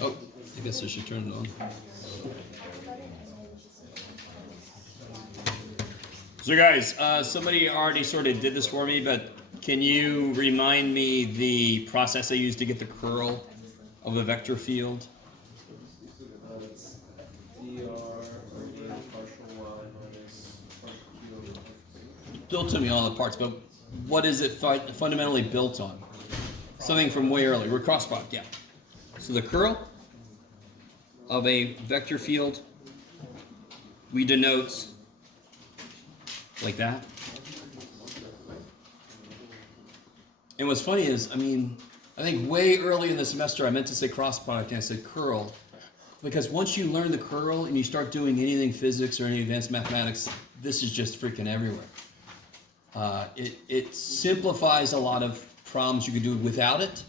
Oh, I guess I should turn it on. So guys, somebody already sort of did this for me, but can you remind me the process I used to get the curl of a vector field? Don't tell me all the parts, but what is it fundamentally built on? Something from way earlier. We're cross product, yeah. So the curl of a vector field, we denote like that. And what's funny is, I think way early in the semester I meant to say cross product and I said curl. Because once you learn the curl and you start doing anything physics or any advanced mathematics, this is just freaking everywhere. It simplifies a lot of problems you could do without it.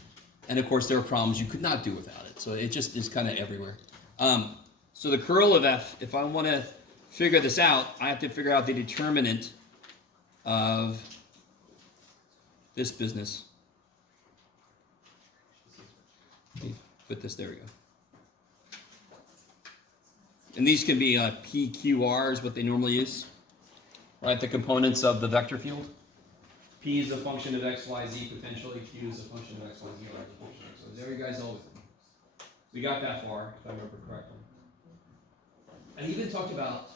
And of course there are problems you could not do without it. So it just is kind of everywhere. So the curl of f, if I want to figure this out, I have to figure out the determinant of this business. Put this, there we go. And these can be P, Q, R is what they normally use. Right, the components of the vector field. P is a function of x, y, z potentially. Q is a function of x, y, z, or x function. So there you guys all with me. We got that far, if I remember correctly. I even talked about,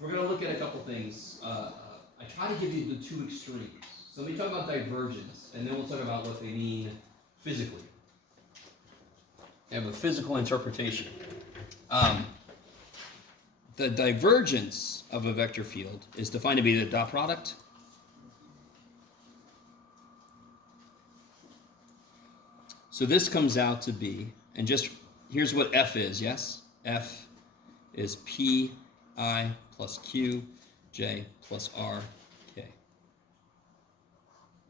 we're going to look at a couple things. I try to give you the two extremes. So let me talk about divergence, and then we'll talk about what they mean physically. They have a physical interpretation. The divergence of a vector field is defined to be the dot product so this comes out to be, and just here's what F is, yes? F is P I plus Q J plus R K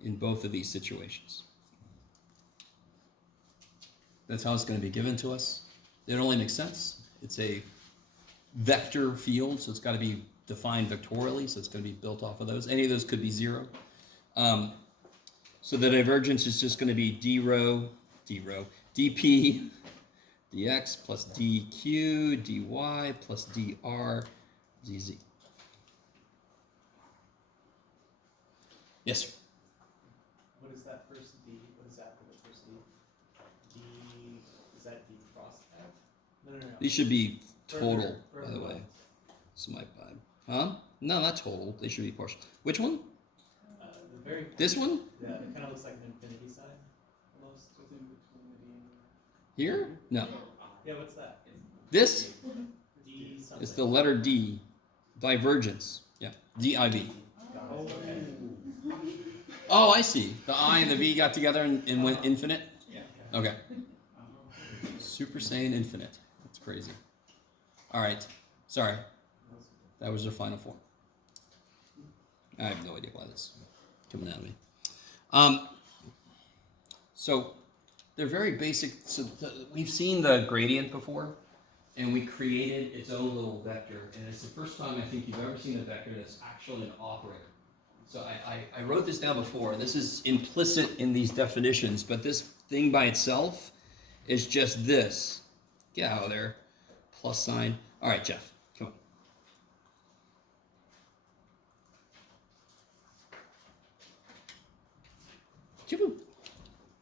in both of these situations. That's how it's going to be given to us. It only makes sense. It's a vector field, so it's got to be defined vectorially, so it's going to be built off of those. Any of those could be zero. So the divergence is just going to be d rho, dp, dx plus dq, dy plus dr, dz. Yes, sir. What is that first d? What is after the first d? D, is that d cross f? No. These should be total, by the way. This is my bad. Huh? No, not total. They should be partial. Which one? This one? Yeah, it kind of looks like an infinity sign, almost. Within between the d and Here? No. yeah, what's that? This? D something. It's the letter D. Divergence. Yeah. D-I-V. Oh, okay. Oh, I see. The I and the V got together and went infinite? Yeah. Okay. Super Saiyan infinite. That's crazy. All right. Sorry. That was their final form. I have no idea why that's coming out of me. So they're very basic. So we've seen the gradient before, and we created its own little vector. And it's the first time I think you've ever seen a vector that's actually an operator. So I wrote this down before. This is implicit in these definitions, but this thing by itself is just this. Get out of there. Plus sign. All right, Jeff, come on.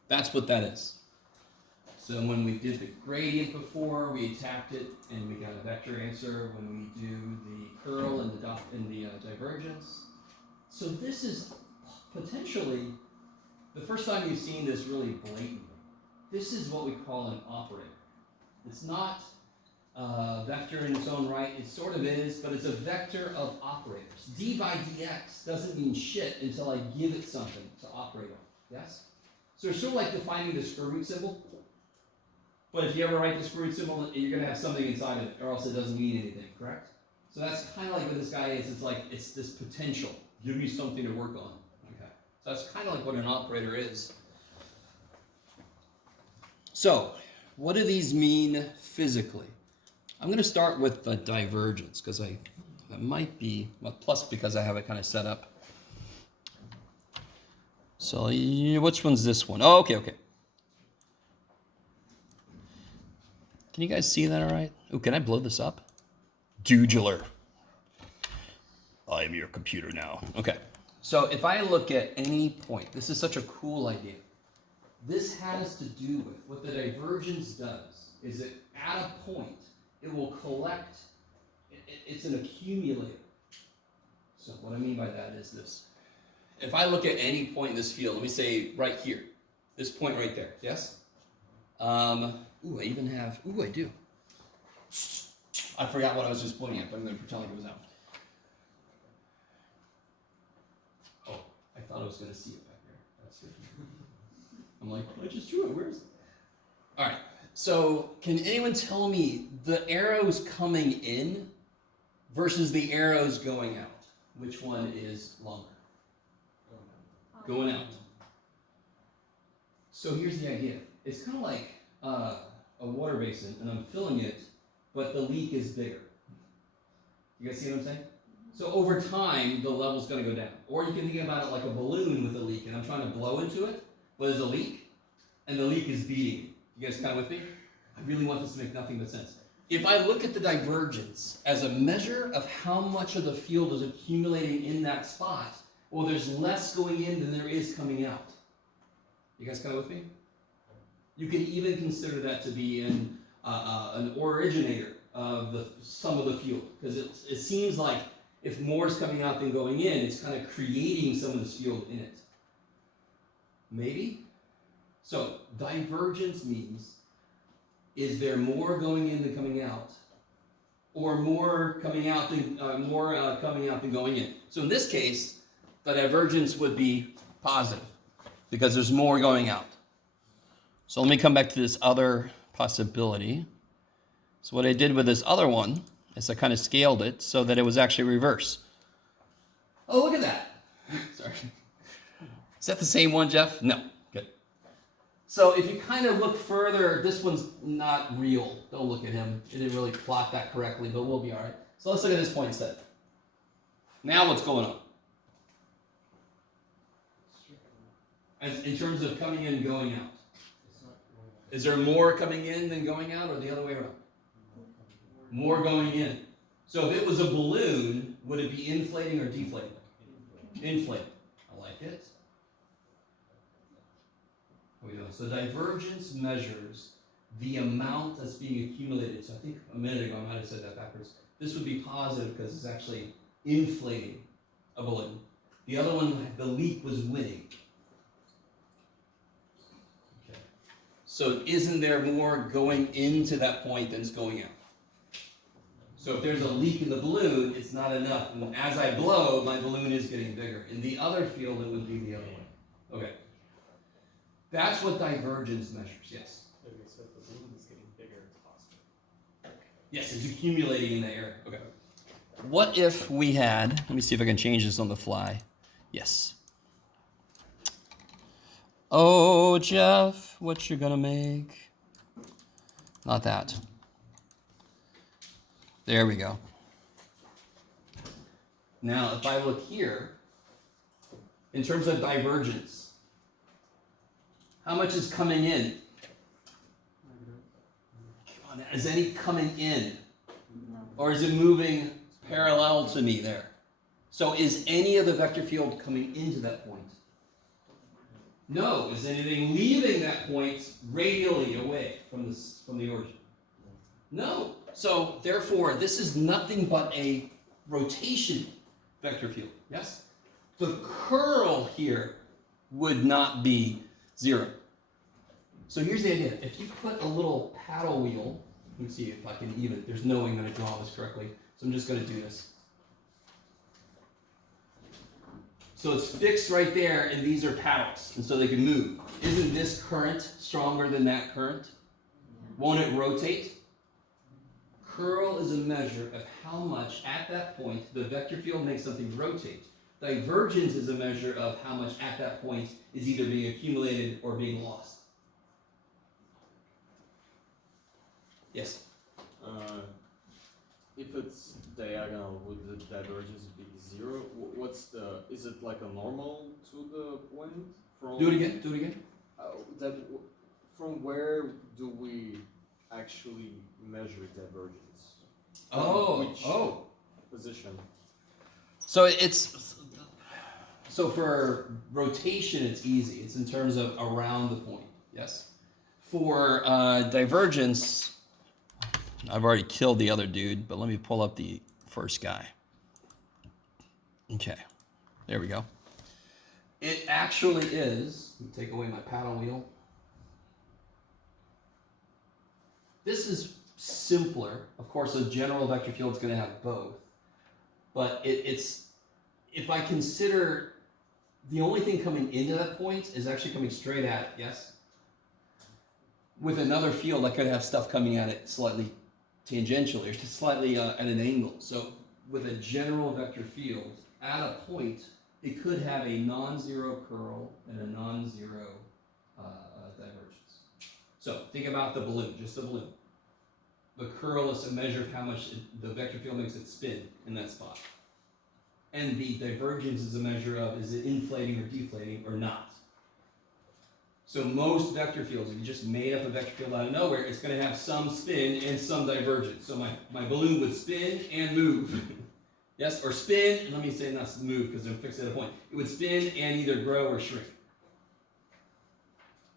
That's what that is. So when we did the gradient before, we attacked it and we got a vector answer. When we do the curl and the divergence. So this is potentially the first time you've seen this really blatantly. This is what we call an operator. It's not a vector in its own right. It sort of is, but it's a vector of operators. D by dx doesn't mean shit until I give it something to operate on. Yes? So it's sort of like defining the square root symbol. But if you ever write the square root symbol, you're going to have something inside of it, or else it doesn't mean anything, correct? So that's kind of like what this guy is. It's like, it's this potential. Give me something to work on. Okay. So that's kind of like what an operator is. So, what do these mean physically? I'm going to start with the divergence, because I might be, well, plus because I have it kind of set up. So, which one's this one? Oh, okay. Can you guys see that all right? Oh, can I blow this up? Dudular. I am your computer now. Okay. So if I look at any point, this is such a cool idea. This has to do with what the divergence does is that at a point, it will collect, it's an accumulator. So what I mean by that is this. If I look at any point in this field, let me say right here, this point right there, yes? Ooh, I even have, ooh, I do. I forgot what I was just pointing at, but I'm going to pretend like it was out. Oh, I thought I was going to see it back there. That's it. I'm like, I just drew it. Where is it? All right. So can anyone tell me the arrows coming in versus the arrows going out? Which one is longer? Going out. So here's the idea. It's kind of like a water basin, and I'm filling it, but the leak is bigger. You guys see what I'm saying? So over time, the level's going to go down. Or you can think about it like a balloon with a leak, and I'm trying to blow into it, but there's a leak, and the leak is beating me. You guys kind of with me? I really want this to make nothing but sense. If I look at the divergence as a measure of how much of the field is accumulating in that spot, well, there's less going in than there is coming out. You guys kind of with me? You can even consider that to be an originator of the sum of the field, because it seems like if more is coming out than going in, it's kind of creating some of this field in it. Maybe? So divergence means, is there more going in than coming out, or more coming out than going in? So in this case, the divergence would be positive because there's more going out. So let me come back to this other possibility. So what I did with this other one is I kind of scaled it so that it was actually reverse. Oh, look at that. Sorry. Is that the same one, Jeff? No. Good. So if you kind of look further, this one's not real. Don't look at him. It didn't really plot that correctly, but we'll be all right. So let's look at this point instead. Now what's going on? As in terms of coming in and going out. Is there more coming in than going out, or the other way around? More going in. So if it was a balloon, would it be inflating or deflating? Inflating. I like it. What are we doing? So divergence measures the amount that's being accumulated. So I think a minute ago I might have said that backwards. This would be positive because it's actually inflating a balloon. The other one, the leak was winning. So isn't there more going into that point than is going out? So if there's a leak in the balloon, it's not enough. And as I blow, my balloon is getting bigger. In the other field, it would be the other way. Okay. That's what divergence measures, yes? Okay, so if the balloon is getting bigger, it's positive. Yes, it's accumulating in the air. Okay. What if we had, let me see if I can change this on the fly. Yes. Oh, Jeff, what you gonna make? Not that. There we go. Now, if I look here, in terms of divergence, how much is coming in? Come on, is any coming in? Or is it moving parallel to me there? So is any of the vector field coming into that point? No. Is anything leaving that point radially away from the origin? No. So therefore, this is nothing but a rotation vector field. Yes? The curl here would not be 0. So here's the idea. If you put a little paddle wheel, let me see if I can even, there's no way I'm going to draw this correctly, so I'm just going to do this. So it's fixed right there, and these are paddles, and so they can move. Isn't this current stronger than that current? Won't it rotate? Curl is a measure of how much, at that point, the vector field makes something rotate. Divergence is a measure of how much, at that point, is either being accumulated or being lost. Yes? If it's diagonal, would the divergence be 0? Is it like a normal to the point? Do it again, do it again. From where do we actually measure divergence? Which position? So for rotation, it's easy. It's in terms of around the point. Yes. For divergence, I've already killed the other dude, but let me pull up the first guy. Okay, there we go. It actually is. Let me take away my paddle wheel. This is simpler. Of course, a general vector field is going to have both. But it's, if I consider the only thing coming into that point is actually coming straight at it, yes? With another field, I could have stuff coming at it slightly tangentially or slightly at an angle. So with a general vector field, at a point, it could have a non-zero curl and a non-zero divergence. So think about the balloon, just the balloon. The curl is a measure of how much the vector field makes it spin in that spot. And the divergence is a measure of is it inflating or deflating or not. So most vector fields, if you just made up a vector field out of nowhere, it's going to have some spin and some divergence. So my balloon would spin and move. Yes, or spin, and let me say not move because they're fixed at a point. It would spin and either grow or shrink.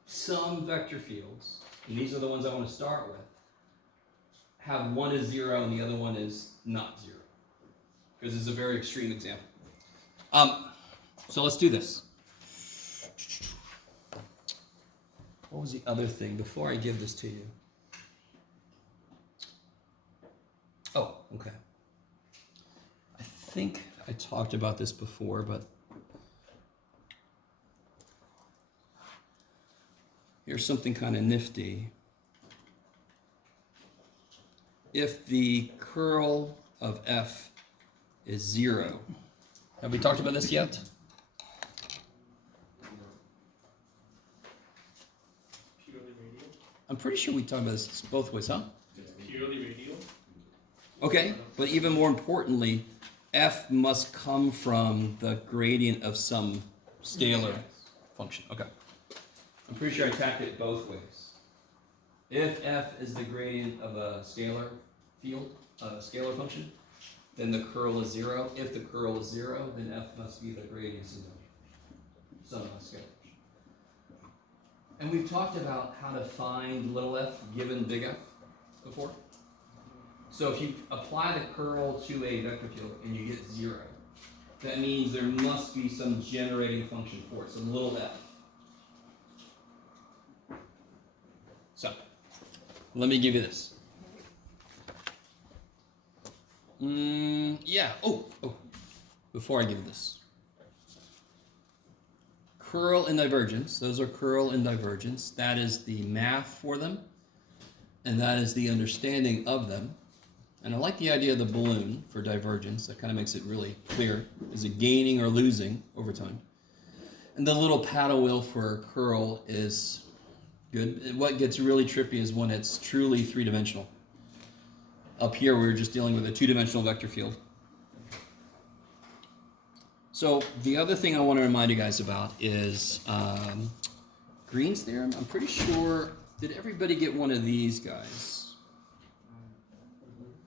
Some vector fields, and these are the ones I want to start with, have one is 0 and the other one is not 0. Because it's a very extreme example. So let's do this. What was the other thing before I give this to you? Oh, okay. I think I talked about this before, but here's something kind of nifty. If the curl of f is 0, have we talked about this yet? Purely radial? I'm pretty sure we talked about this both ways, huh? Purely radial? Okay, but even more importantly, f must come from the gradient of some scalar function. Okay. I'm pretty sure I tacked it both ways. If f is the gradient of a scalar field, a scalar function, then the curl is 0. If the curl is 0, then f must be the gradient of some scalar function. And we've talked about how to find little f given big F before. So if you apply the curl to a vector field and you get 0, that means there must be some generating function for it, some little f. So, let me give you this. Yeah, before I give you this. Curl and divergence, those are curl and divergence. That is the math for them, and that is the understanding of them. And I like the idea of the balloon for divergence. That kind of makes it really clear. Is it gaining or losing over time? And the little paddle wheel for curl is good. What gets really trippy is when it's truly three-dimensional. Up here, we were just dealing with a two-dimensional vector field. So the other thing I want to remind you guys about is Green's theorem. I'm pretty sure, did everybody get one of these guys?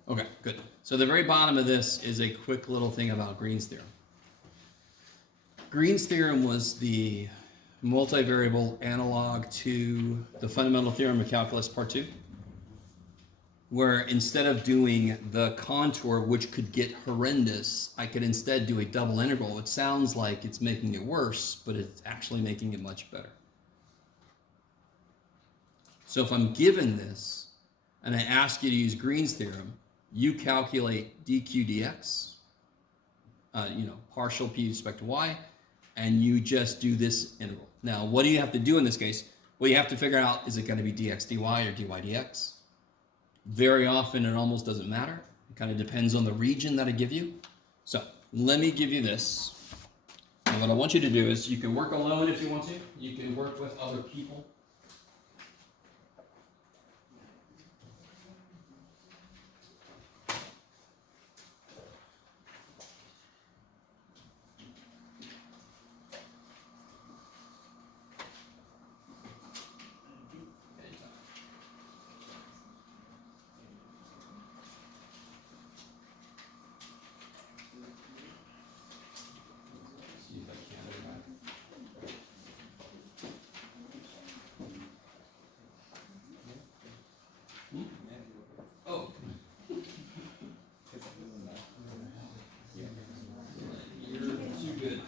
Okay, good. So the very bottom of this is a quick little thing about Green's theorem. Green's theorem was the multivariable analog to the fundamental theorem of calculus part 2, where instead of doing the contour, which could get horrendous, I could instead do a double integral. It sounds like it's making it worse, but it's actually making it much better. So if I'm given this, and I ask you to use Green's theorem, you calculate dq dx, partial p with respect to y, and you just do this integral. Now, what do you have to do in this case? Well, you have to figure out, is it going to be dx dy or dy dx? Very often, it almost doesn't matter. It kind of depends on the region that I give you. So, let me give you this. And what I want you to do is, you can work alone if you want to. You can work with other people. Oh. You're too good.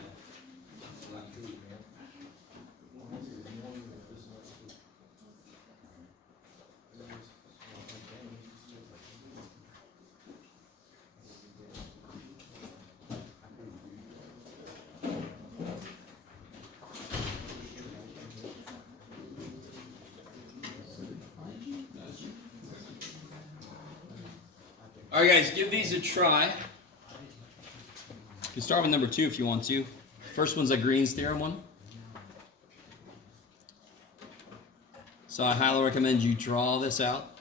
All right, guys, give these a try. You can start with number 2 if you want to. First one's a Green's theorem one. So I highly recommend you draw this out.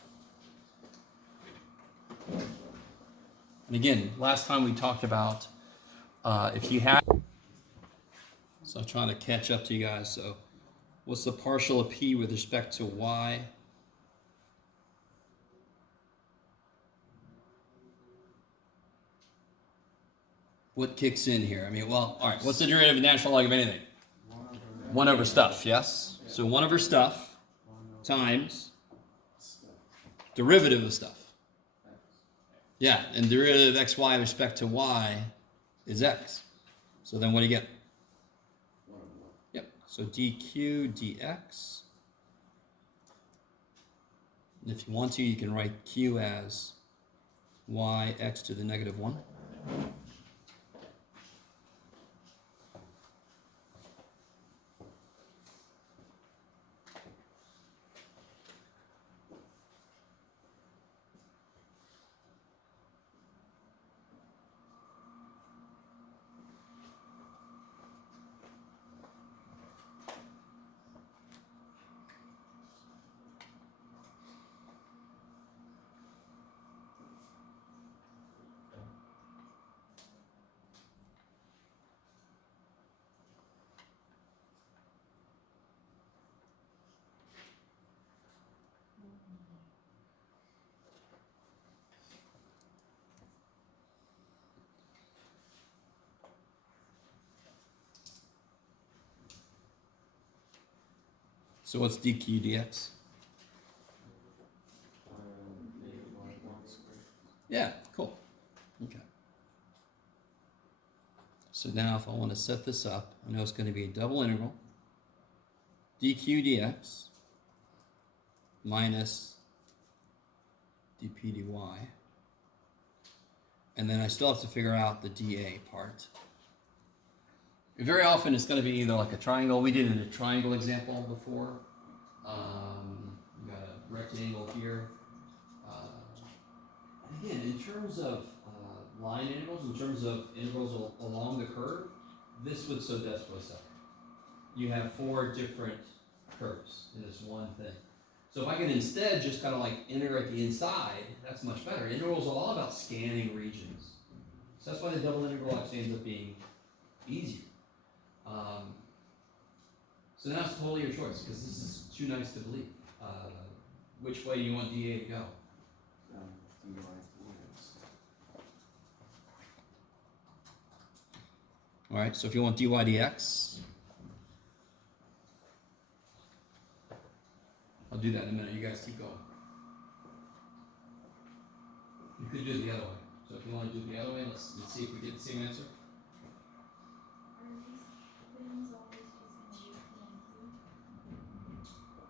And again, last time we talked about if you have. So I'm trying to catch up to you guys. So what's the partial of P with respect to Y? What kicks in here? I mean, well, all right, what's the derivative of natural log of anything? 1 over stuff, yes? So 1 over stuff times derivative of stuff. Yeah, and derivative of xy with respect to y is x. So then what do you get? Yep, so dq dx. And if you want to, you can write q as y x to the negative 1. So what's dq dx? Yeah, cool. Okay. So now if I want to set this up, I know it's going to be a double integral dq dx minus dp dy. And then I still have to figure out the dA part. Very often it's going to be either like a triangle. We did in a triangle example before. We got a rectangle here. And again, in terms of line integrals, in terms of integrals along the curve, this would so desperately suck. You have 4 different curves in this one thing. So if I can instead just kind of like integrate the inside, that's much better. Integrals are all about scanning regions. So that's why the double integral actually ends up being easier. So now it's totally your choice, because this is too nice to believe. Which way do you want dA to go? All right, so if you want dy dx, I'll do that in a minute. You guys keep going. You could do it the other way. So if you want to do it the other way, let's see if we get the same answer.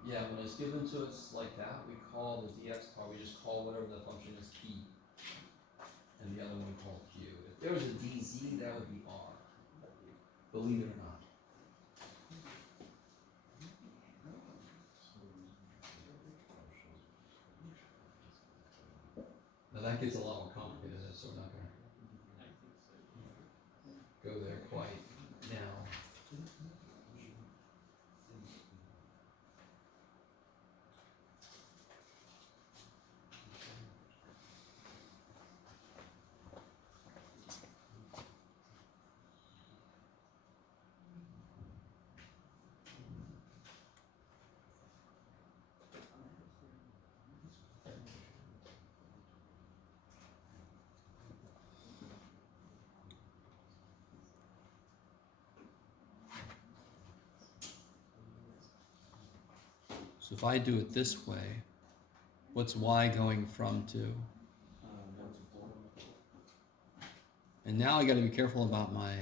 Yeah, when it's given to us like that, we call the dx part, we just call whatever the function is p. And the other one called q. If there was a dz, that would be r. Believe it or not. Now that gets a lot more complicated, so I'm not going to go there quite now. So if I do it this way, What's y going from to? 1 to 4. And now I got to be careful about my.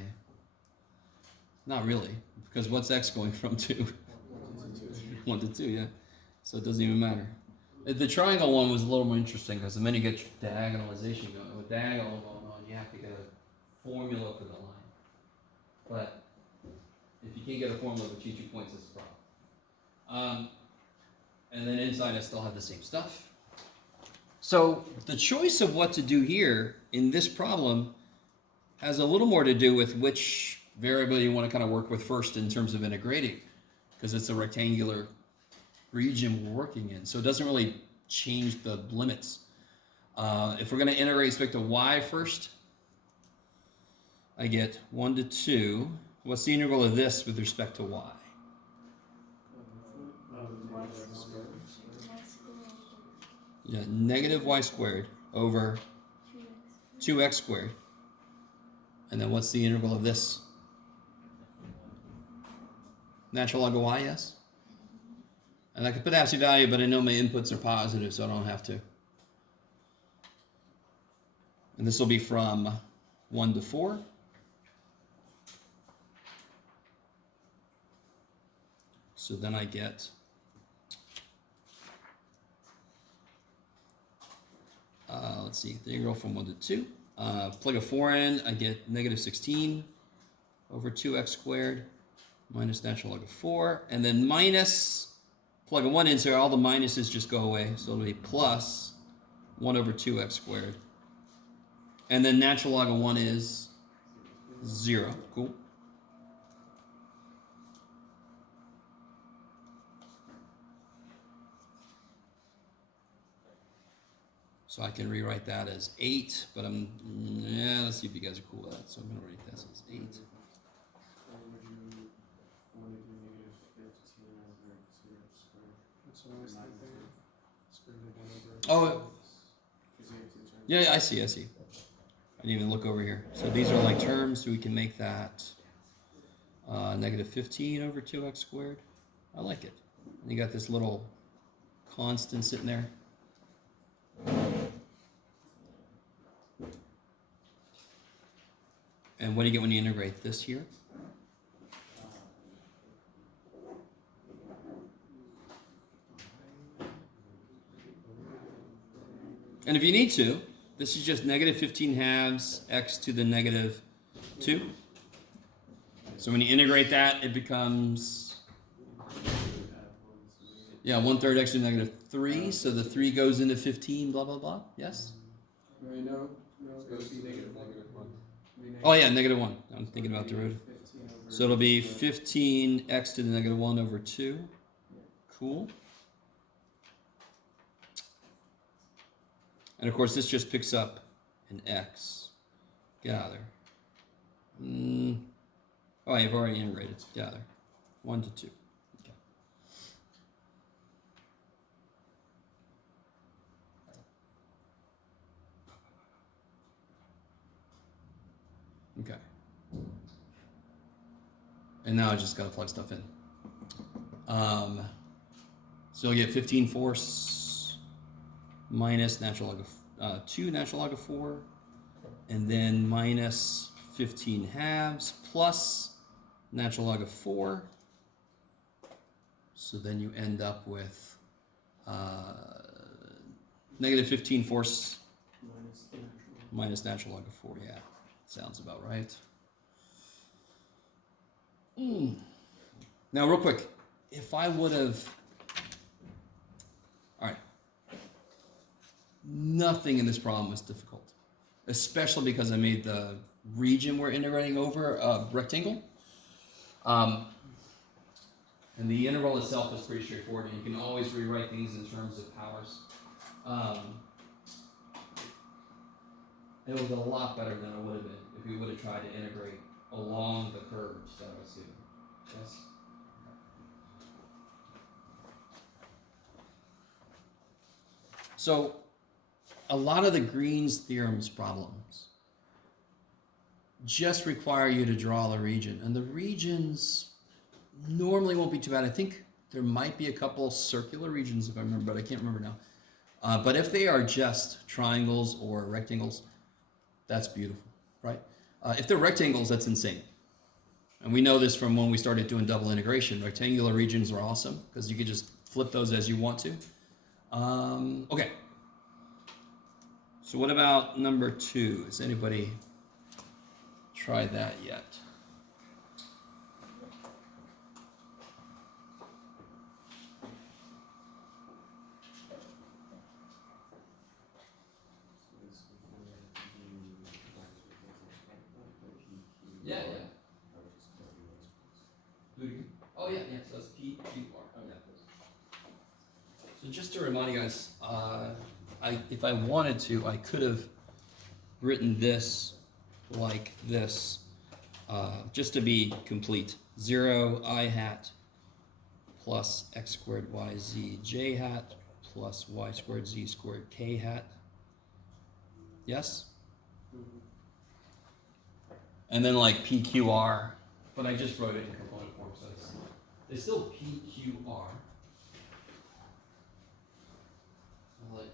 Not really, because what's x going from to? 1 to 2. 1 to 2, yeah. So it doesn't even matter. The triangle one was a little more interesting because the minute you get your diagonalization going, with diagonal going on, you have to get a formula for the line. But if you can't get a formula for T2 points, that's a problem. And then inside I still have the same stuff. So the choice of what to do here in this problem has a little more to do with which variable you want to kind of work with first in terms of integrating, because it's a rectangular region we're working in. So it doesn't really change the limits. If we're going to integrate with respect to y first, I get 1 to 2. What's the integral of this with respect to y? Yeah, negative y squared over 2x squared. And then what's the integral of this? Natural log of y, yes? And I could put absolute value, but I know my inputs are positive, so I don't have to. And this will be from 1 to 4. So then I get let's see, the integral from 1 to 2. Plug a 4 in, I get negative 16 over 2x squared minus natural log of 4. And then minus, plug a 1 in, so all the minuses just go away. So it'll be plus 1 over 2x squared. And then natural log of 1 is 0. Cool. So I can rewrite that as 8, but let's see if you guys are cool with that. So I'm going to write this as 8. Oh, yeah, I see. I didn't even look over here. So these are like terms, so we can make that negative 15 over 2x squared. I like it. And you got this little constant sitting there. And what do you get when you integrate this here? And if you need to, this is just negative 15 halves x to the negative 2. So when you integrate that, it becomes, 1/3 x to the negative 3. So the 3 goes into 15, blah, blah, blah. Yes? No, It goes to negative 1. Oh, yeah, negative 1. I'm thinking about the root. So it'll be 15x to the negative 1 over 2. Cool. And of course, this just picks up an x. Get out of there. Oh, you've already integrated. Get out of there. 1 to 2. Okay. And now I just got to plug stuff in. So you'll get 15 fourths minus natural log of 2 natural log of 4, and then minus 15 halves plus natural log of 4. So then you end up with negative 15 fourths minus natural log of 4. Yeah, sounds about right. Now, real quick, if I would have, all right, nothing in this problem was difficult, especially because I made the region we're integrating over a rectangle. And the integral itself is pretty straightforward, and you can always rewrite things in terms of powers. It was a lot better than it would have been if we would have tried to integrate along the curves that I was given. Yes? So, a lot of the Green's theorems problems just require you to draw the region, and the regions normally won't be too bad. I think there might be a couple circular regions if I remember, but I can't remember But if they are just triangles or rectangles, that's beautiful, right? If they're rectangles, that's insane. And we know this from when we started doing double integration. Rectangular regions are awesome because you can just flip those as you want to. Okay. So what about number 2? Has anybody tried that yet? Yeah. Do it again. Oh yeah. So that's PQR. So just to remind you guys, if I wanted to, I could have written this like this, just to be complete. 0 I hat plus x squared y z j hat plus y squared z squared k hat. Yes? And then like PQR, but I just wrote it in component form, so it's still PQR. Like,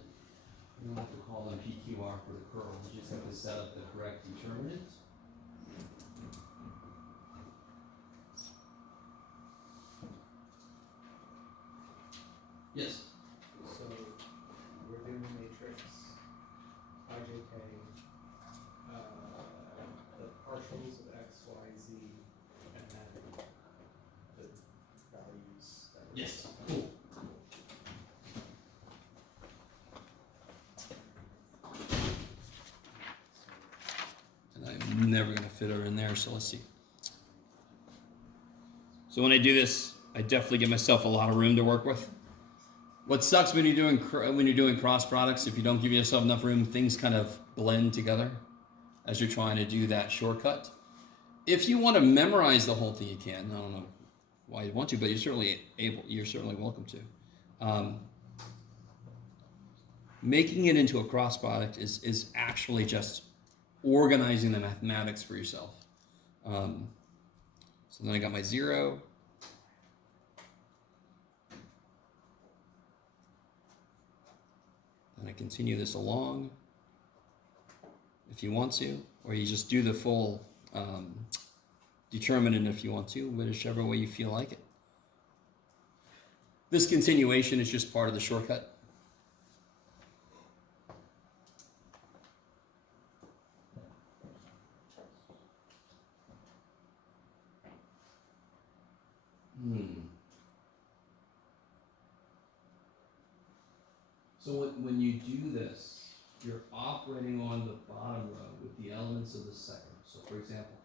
you don't have to call them PQR for the curl, you just have to set up the correct determinant. Yes? So we're doing matrix IJK, the partials of x, y, z, and then the values that we're Yes. Cool. And I'm never going to fit her in there, so let's see. So when I do this, I definitely give myself a lot of room to work with. What sucks when you're doing cross products, if you don't give yourself enough room, things kind of blend together as you're trying to do that shortcut. If you want to memorize the whole thing, you can. I don't know why you want to, but you're certainly welcome to. Making it into a cross product is actually just organizing the mathematics for yourself. So then I got my 0. And I continue this along if you want to, or you just do the full determinant if you want to, whichever way you feel like it. This continuation is just part of the shortcut. So when you do this, you're operating on the bottom row with the elements of the second. So for example,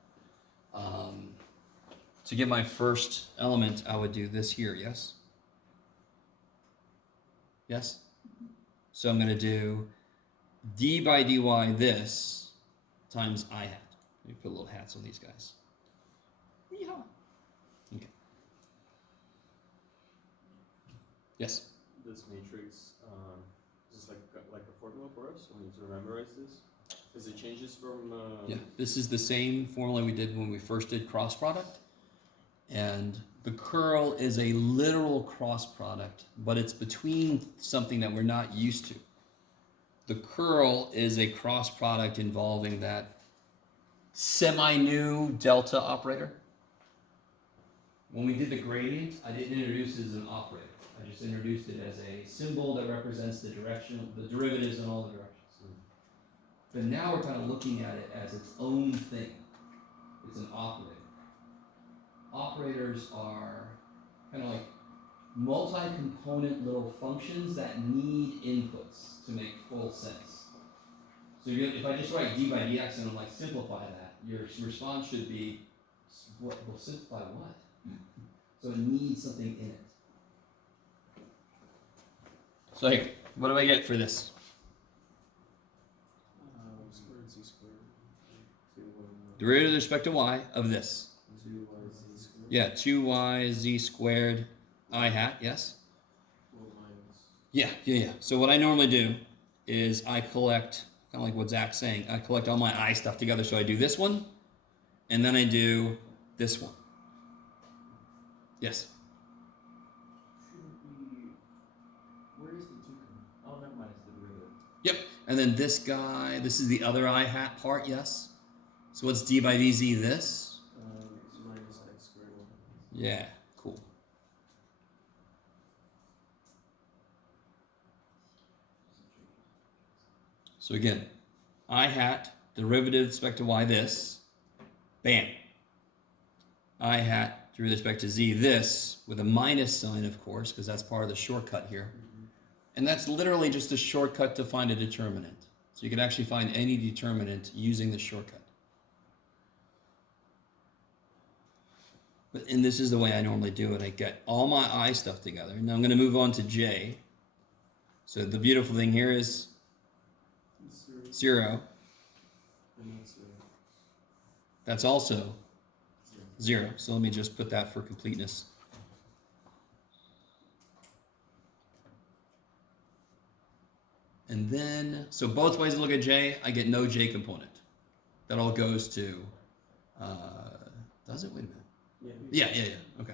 to get my first element, I would do this here, yes? Yes? So I'm going to do d by dy this times I hat. Let me put little hats on these guys. Yeehaw. Okay. Yes? This matrix, is this like a formula for us? We need to memorize this? Because it changes from... Yeah, this is the same formula we did when we first did cross product. And the curl is a literal cross product, but it's between something that we're not used to. The curl is a cross product involving that semi-new delta operator. When we did the gradient, I didn't introduce it as an operator. I just introduced it as a symbol that represents the derivatives in all the directions. But now we're kind of looking at it as its own thing. It's an operator. Operators are kind of like multi-component little functions that need inputs to make full sense. So if I just write d by dx and I'm like, simplify that, your response should be, well, simplify what? So it needs something in it. So hey, what do I get for this? squared z squared. Derivative with respect to y of this. 2yz squared. Yeah, 2yz squared I hat, yes? Well, minus. Yeah. So what I normally do is I collect, kind of like what Zach's saying, I collect all my I stuff together. So I do this one, and then I do this one. Yes? Shouldn't we, where does the 2 come Oh, never mind, it's the derivative. Yep. And then this guy, this is the other I hat part, yes? So what's d by dz this? X minus x squared. Yeah, cool. So again, I hat, derivative with respect to y this, bam. I hat, derivative with respect to z this, with a minus sign, of course, because that's part of the shortcut here. And that's literally just a shortcut to find a determinant. So you can actually find any determinant using the shortcut. And this is the way I normally do it. I get all my I stuff together. Now I'm going to move on to J. So the beautiful thing here is 0. That's also 0. So let me just put that for completeness. And then, so both ways to look at J, I get no J component. That all goes to, does it? Wait a minute. Yeah. Okay.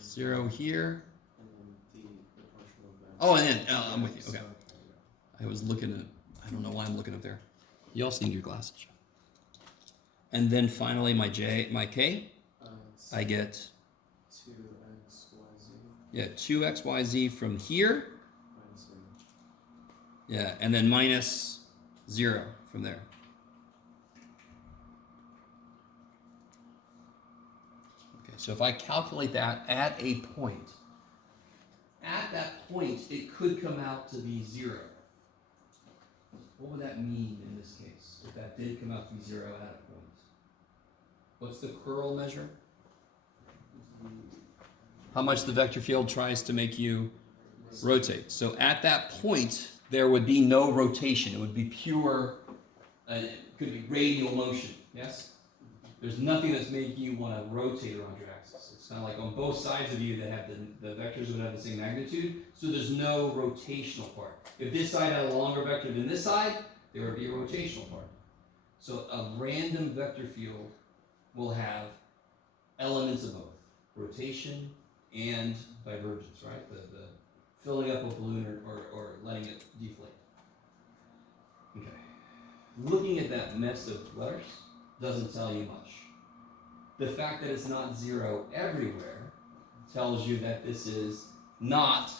0 here. Oh, and then, I'm with you. Okay. I was looking at, I don't know why I'm looking up there. You also need your glasses. And then finally my K, I get 2xyz from here. Yeah, and then minus 0 from there. Okay, so if I calculate that at a point, at that point it could come out to be 0. What would that mean in this case, if that did come out to be 0 at a point? What's the curl measure? How much the vector field tries to make you rotate. So at that point, there would be no rotation. It would be pure, it could be radial motion, yes? There's nothing that's making you want to rotate around your axis. It's kind of like on both sides of you that have the vectors would have the same magnitude, so there's no rotational part. If this side had a longer vector than this side, there would be a rotational part. So a random vector field will have elements of both, rotation and divergence, right? The filling up a balloon or letting it deflate. Okay. Looking at that mess of letters doesn't tell you much. The fact that it's not 0 everywhere tells you that this is not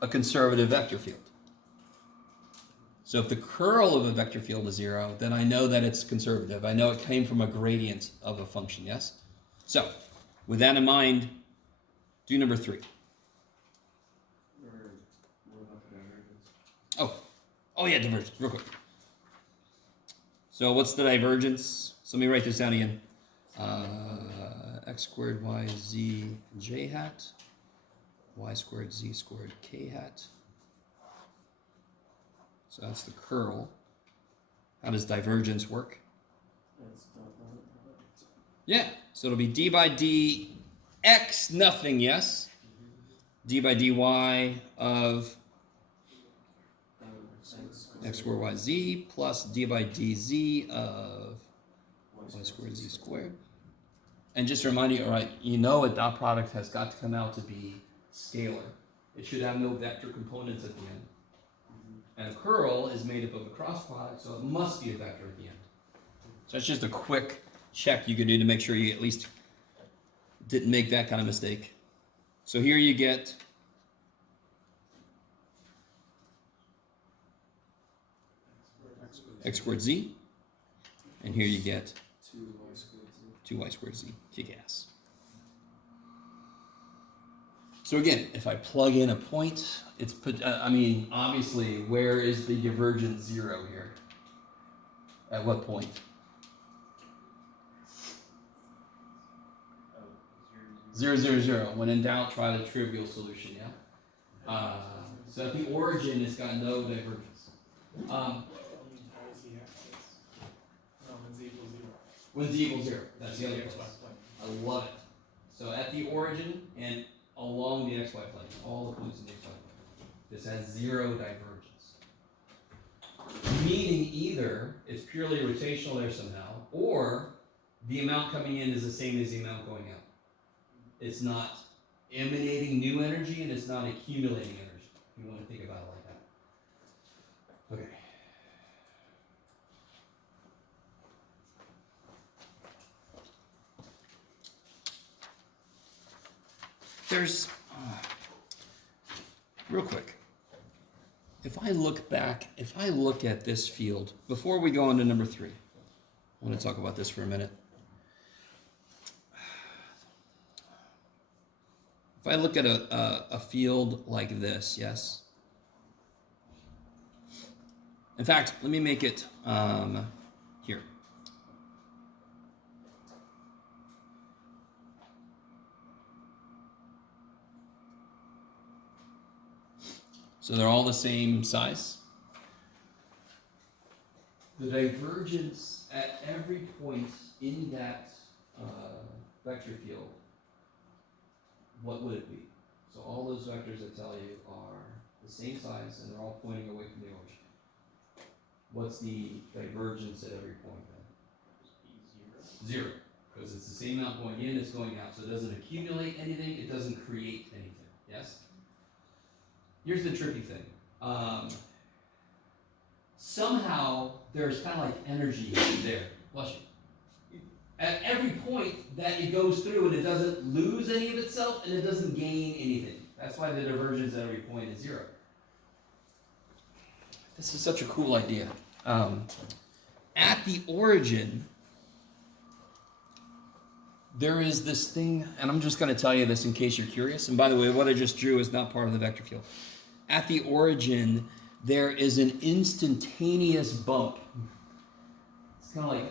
a conservative vector field. So if the curl of a vector field is 0, then I know that it's conservative. I know it came from a gradient of a function, yes? So, with that in mind, do number 3. Oh yeah, divergence, real quick. So what's the divergence? So let me write this down again. X squared y z j hat, y squared z squared k hat. So that's the curl. How does divergence work? Yeah, so it'll be d by d x nothing, yes? D by dy of x squared y z plus d by dz of y squared z squared. And just to remind you, all right, you know a dot product has got to come out to be scalar. It should have no vector components at the end. And a curl is made up of a cross product, so it must be a vector at the end. So that's just a quick check you could do to make sure you at least didn't make that kind of mistake. So here you get x squared z, and here you get 2y squared z. Kick ass. So again, if I plug in a point, it's put. Obviously, where is the divergence 0 here? At what point? Zero, zero, zero. When in doubt, try the trivial solution. Yeah. So at the origin, it's got no divergence. When z equals 0. That's the other place. I love it. So at the origin and along the xy plane, all the points in the xy plane, this has 0 divergence. Meaning either it's purely rotational there somehow, or the amount coming in is the same as the amount going out. It's not emanating new energy and it's not accumulating energy. If you want to think about it like that. Okay. There's, real quick, if I look at this field, before we go on to number 3, I want to talk about this for a minute. If I look at a field like this, yes? In fact, let me make it here. So they're all the same size. The divergence at every point in that vector field, what would it be? So all those vectors I tell you are the same size and they're all pointing away from the origin. What's the divergence at every point then? 0. Because it's the same amount going in as going out. So it doesn't accumulate anything, it doesn't create anything. Yes? Here's the tricky thing. Somehow there's kind of like energy there. Bless you. At every point that it goes through and it doesn't lose any of itself and it doesn't gain anything. That's why the divergence at every point is 0. This is such a cool idea. At the origin, there is this thing, and I'm just going to tell you this in case you're curious. And by the way, what I just drew is not part of the vector field. At the origin, there is an instantaneous bump. It's kind of like,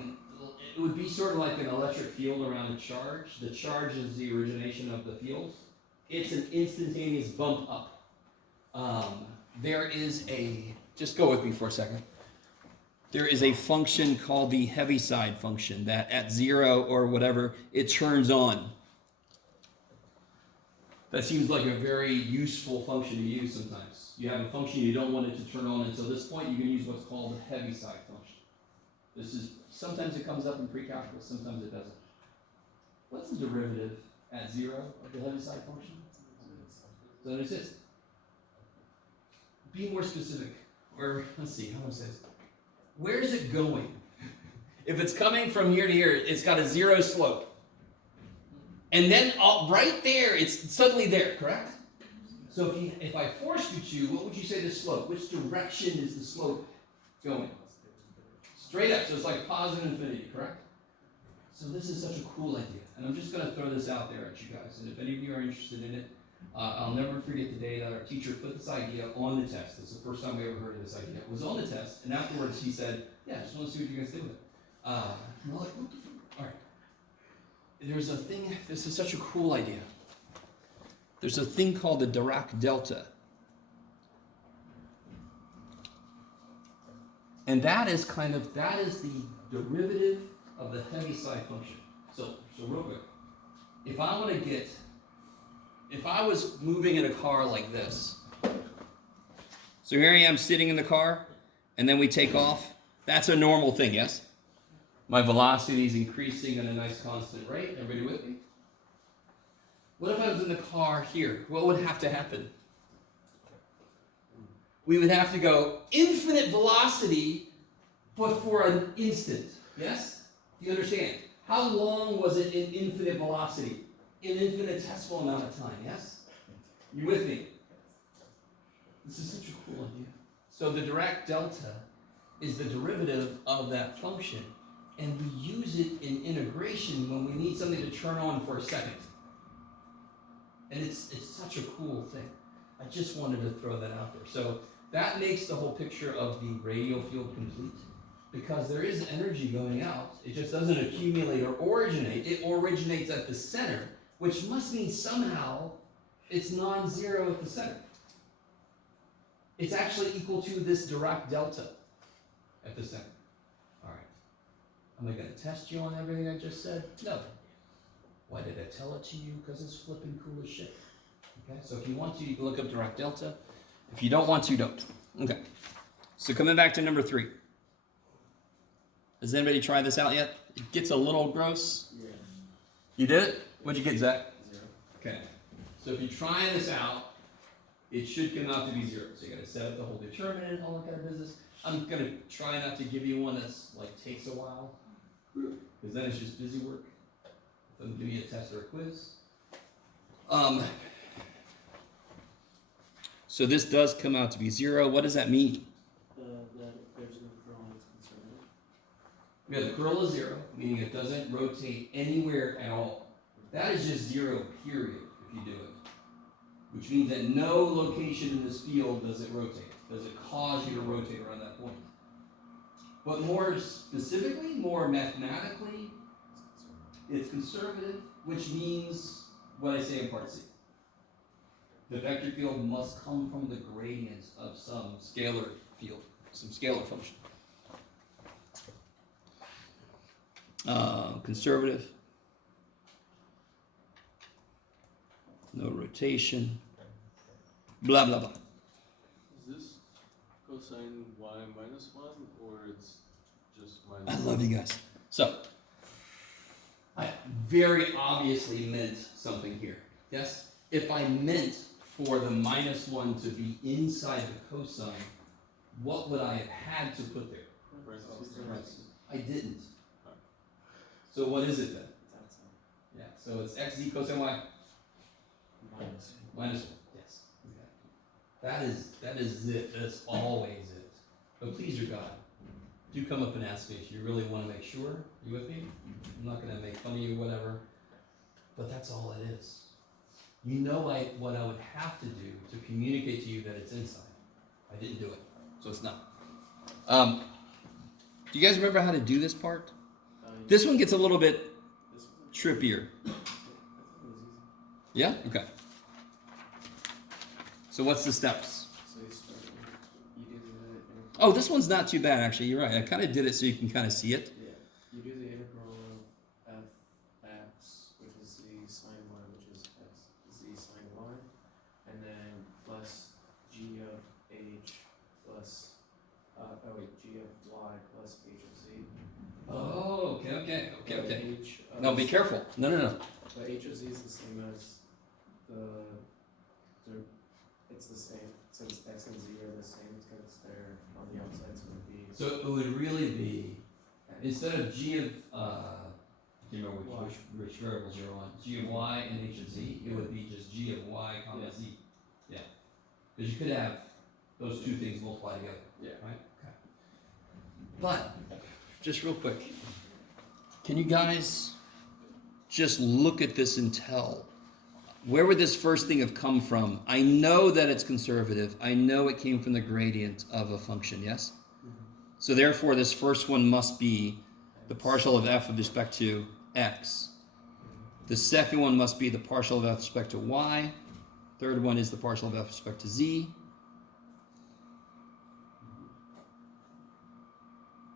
it would be sort of like an electric field around a charge. The charge is the origination of the field. It's an instantaneous bump up. There is a, just go with me for a second. There is a function called the Heaviside function that at 0 or whatever, it turns on. That seems like a very useful function to use sometimes. You have a function you don't want it to turn on until this point, you can use what's called the Heaviside function. This is, sometimes it comes up in pre-calculus, sometimes it doesn't. What's the derivative at 0 of the Heaviside function? Does it exist? Be more specific. Or, let's see, how do I say this? Where is it going? If it's coming from here to here, it's got a 0 slope. And then right there, it's suddenly there, correct? So if I forced you to, what would you say the slope? Which direction is the slope going? Straight up, so it's like positive infinity, correct? So this is such a cool idea. And I'm just going to throw this out there at you guys. And if any of you are interested in it, I'll never forget the day that our teacher put this idea on the test. This is the first time we ever heard of this idea. It was on the test, and afterwards he said, yeah, I just want to see what you guys do with it. And we're like, what the fuck? All right. There's a thing, this is such a cool idea. There's a thing called the Dirac delta. And that is the derivative of the Heaviside function. So real quick, if I was moving in a car like this, so here I am sitting in the car, and then we take off, that's a normal thing, yes? My velocity is increasing at a nice constant rate. Everybody with me? What if I was in the car here? What would have to happen? We would have to go infinite velocity, but for an instant. Yes? Do you understand? How long was it in infinite velocity? An infinitesimal amount of time, yes? You with me? This is such a cool idea. So the Dirac delta is the derivative of that function. And we use it in integration when we need something to turn on for a second. And it's such a cool thing. I just wanted to throw that out there. So that makes the whole picture of the radial field complete. Because there is energy going out. It just doesn't accumulate or originate. It originates at the center, which must mean somehow it's non-zero at the center. It's actually equal to this Dirac delta at the center. Am I going to test you on everything I just said? No. Why did I tell it to you? Because it's flipping cool as shit. Okay, so if you want to, you can look up Dirac delta. If you don't want to, don't. Okay. So coming back to number 3. Has anybody tried this out yet? It gets a little gross. Yeah. You did it? What'd you get, Zach? 0. Okay. So if you're trying this out, it should come out to be 0. So you gotta set up the whole determinant, all that kind of business. I'm gonna try not to give you one that's like takes a while, because then it's just busy work. Doesn't give you a test or a quiz. So this does come out to be 0. What does that mean? That there's no curl and it's conservative. Yeah, the curl is 0, meaning it doesn't rotate anywhere at all. That is just 0, period, if you do it. Which means that no location in this field does it rotate. Does it cause you to rotate around that point? But more specifically, more mathematically, it's conservative, which means what I say in part C. The vector field must come from the gradient of some scalar field, some scalar function. Conservative. No rotation. Blah, blah, blah. Is this cosine y minus 1 or it's just I minus? love you guys. So, I very obviously meant something here. Yes? If I meant for the minus 1 to be inside the cosine, what would I have had to put there? Parentheses. I didn't. So what is it then? It's outside. Yeah, so it's xz cosine y Minus. minus 1. Yes. Okay. That is it. That's always it. But please, your God, do come up and ask me if you really want to make sure. You with me? I'm not going to make fun of you, whatever. But that's all it is. You know what I would have to do to communicate to you that it's inside. I didn't do it, so it's not. Do you guys remember how to do this part? This one gets a little bit This one? trippier. I thought it was easy. Yeah? Okay. So what's the steps? So you start with, you do the Oh, this one's not too bad, actually. You're right. I kind of did it so you can kind of see it. yeah. You do the integral of f(x), which is z sine y, which is x z sine y, and then plus g of h plus g of y plus h of z. Oh, okay. But h of No, be careful. No. But h of z is the same as the it's the same since x and z are the same because it's there on the outside, so it would be So it would really be, instead of g of, do you remember which variables you're on? G of y and h of z, it would be just g of y comma Yeah. z. Yeah. Because you could have those two things multiply together. yeah. Right? Okay. But, just real quick, can you guys just look at this and tell, where would this first thing have come from? I know that it's conservative. I know it came from the gradient of a function, yes? So therefore, this first one must be the partial of f with respect to x. The second one must be the partial of f with respect to y. Third one is the partial of f with respect to z.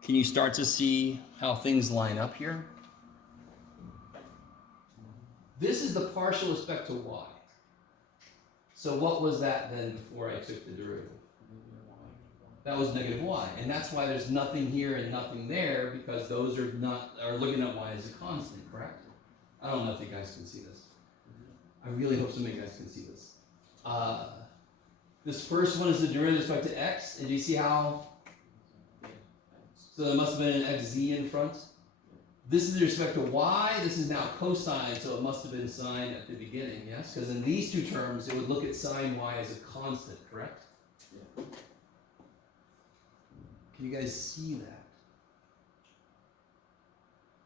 Can you start to see how things line up here? This is the partial with respect to y. So what was that then before I took the derivative? That was negative y, and that's why there's nothing here and nothing there, because those are looking at y as a constant, correct? I don't know if you guys can see this. I really hope some of you guys can see this. This first one is the derivative with respect to x, and do you see how? So there must have been an xz in front. This is with respect to y, this is now cosine, so it must have been sine at the beginning, yes? Because in these two terms, it would look at sine y as a constant, correct? Yeah. Can you guys see that?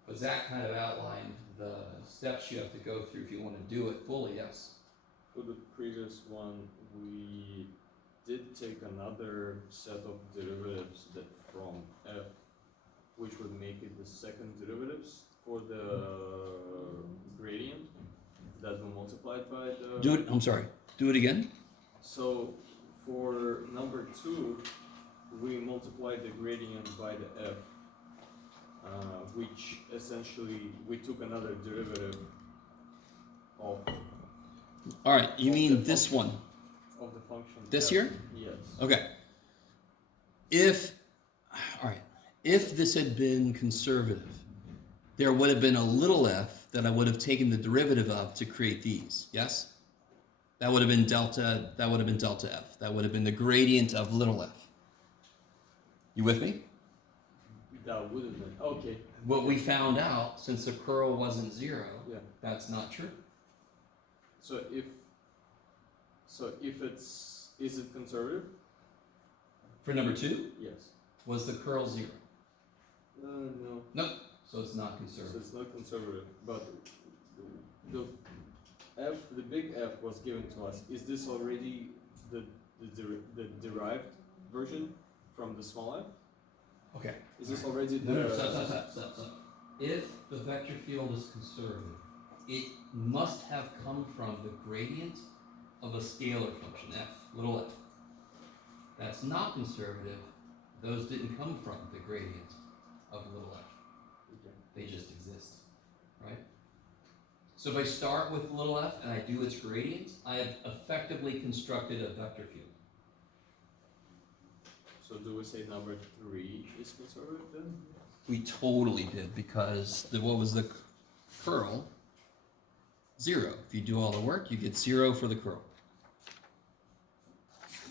Because that kind of outlined the steps you have to go through if you want to do it fully, yes? For the previous one, we did take another set of derivatives that from f, which would make it the second derivatives for the gradient that were multiplied by the... Do it, I'm sorry, do it again? So for number 2, we multiplied the gradient by the f, which essentially we took another derivative of All right, you mean this one? of the function. This f. here? Yes. Okay. If this had been conservative, there would have been a little f that I would have taken the derivative of to create these, yes? That would have been delta. That would have been delta f. That would have been the gradient of little f. You with me? That would have been, okay. What we found out, since the curl wasn't 0, Yeah. that's not true. So if is it conservative? For number 2, Yes. was the curl 0? No. Nope. So it's not So conservative. it's not conservative, but the f, the big F was given to us. Is this already the derived version from the small f? Okay. Is this already the? No, stop. If the vector field is conservative, it must have come from the gradient of a scalar function, f, little f. That's not conservative. Those didn't come from the gradient of little f. Okay. They just exist, right? So if I start with little f and I do its gradient, I have effectively constructed a vector field. So do we say number 3 is conservative then? We totally did, because what was the curl? 0. If you do all the work, you get 0 for the curl.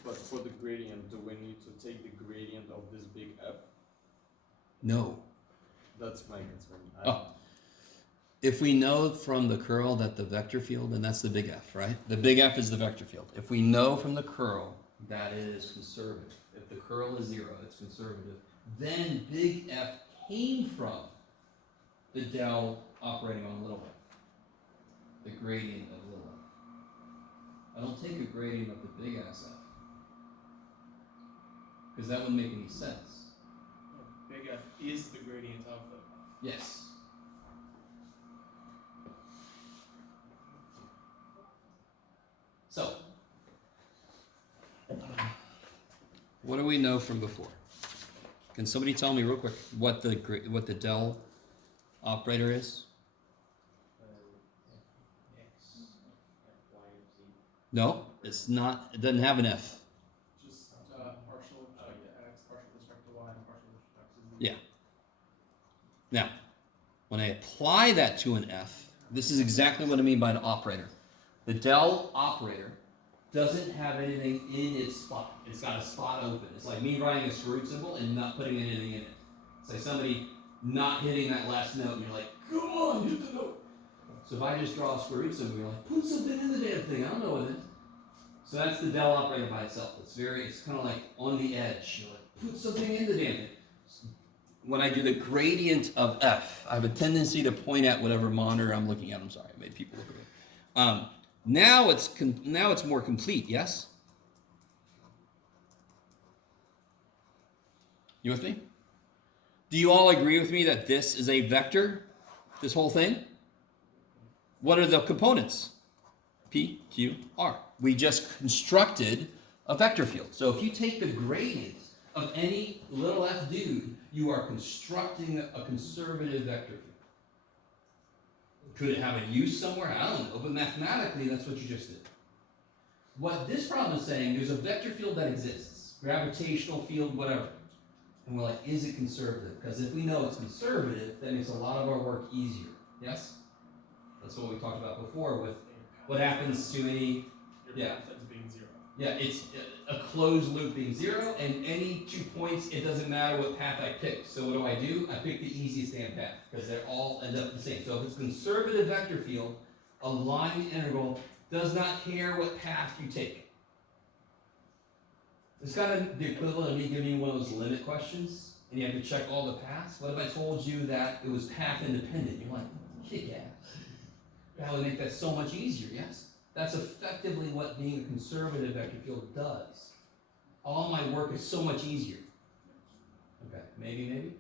But for the gradient, do we need to take the gradient of this big F? No. That's my concern. Oh. If we know from the curl that the vector field, and that's the big F, right? The big F is the vector field. If we know from the curl that it is conservative, if the curl is 0, it's conservative, then big F came from the del operating on little f, the gradient of little f. I don't take a gradient of the big ass f, because that wouldn't make any sense. Big F is the gradient of the. Yes. So, what do we know from before? Can somebody tell me real quick what the del operator is? X, F, Y, Z. No, it's not. It doesn't have an F. Just partial with respect to X, partial with respect to Y, and partial with respect to Z. Yeah. Now, when I apply that to an F, this is exactly what I mean by an operator. The del operator doesn't have anything in its spot. It's got a spot open. It's like me writing a square root symbol and not putting anything in it. It's like somebody not hitting that last note and you're like, come on, hit the note. So if I just draw a square root symbol, you're like, put something in the damn thing. I don't know what it is. So that's the del operator by itself. It's kind of like on the edge. You're like, put something in the damn thing. When I do the gradient of f, I have a tendency to point at whatever monitor I'm looking at. I'm sorry, I made people look at me. Now it's more complete, yes? You with me? Do you all agree with me that this is a vector? This whole thing? What are the components? P, Q, R. We just constructed a vector field. So if you take the gradient of any little f dude, you are constructing a conservative vector field. Could it have a use somewhere? I don't know, but mathematically, that's what you just did. What this problem is saying, there's a vector field that exists, gravitational field, whatever. And we're like, is it conservative? Because if we know it's conservative, that makes a lot of our work easier. Yes? That's what we talked about before with what happens to any, Your yeah. path ends being 0. Yeah, it's a closed loop being 0, and any 2 points, it doesn't matter what path I pick. So what do? I pick the easiest damn path, because they all end up the same. So if it's a conservative vector field, a line integral does not care what path you take. It's kind of the equivalent of me giving you one of those limit questions, and you have to check all the paths. What if I told you that it was path independent? You're like, kick ass. That would make that so much easier, yes? That's effectively what being a conservative vector field does. All my work is so much easier. Okay, maybe.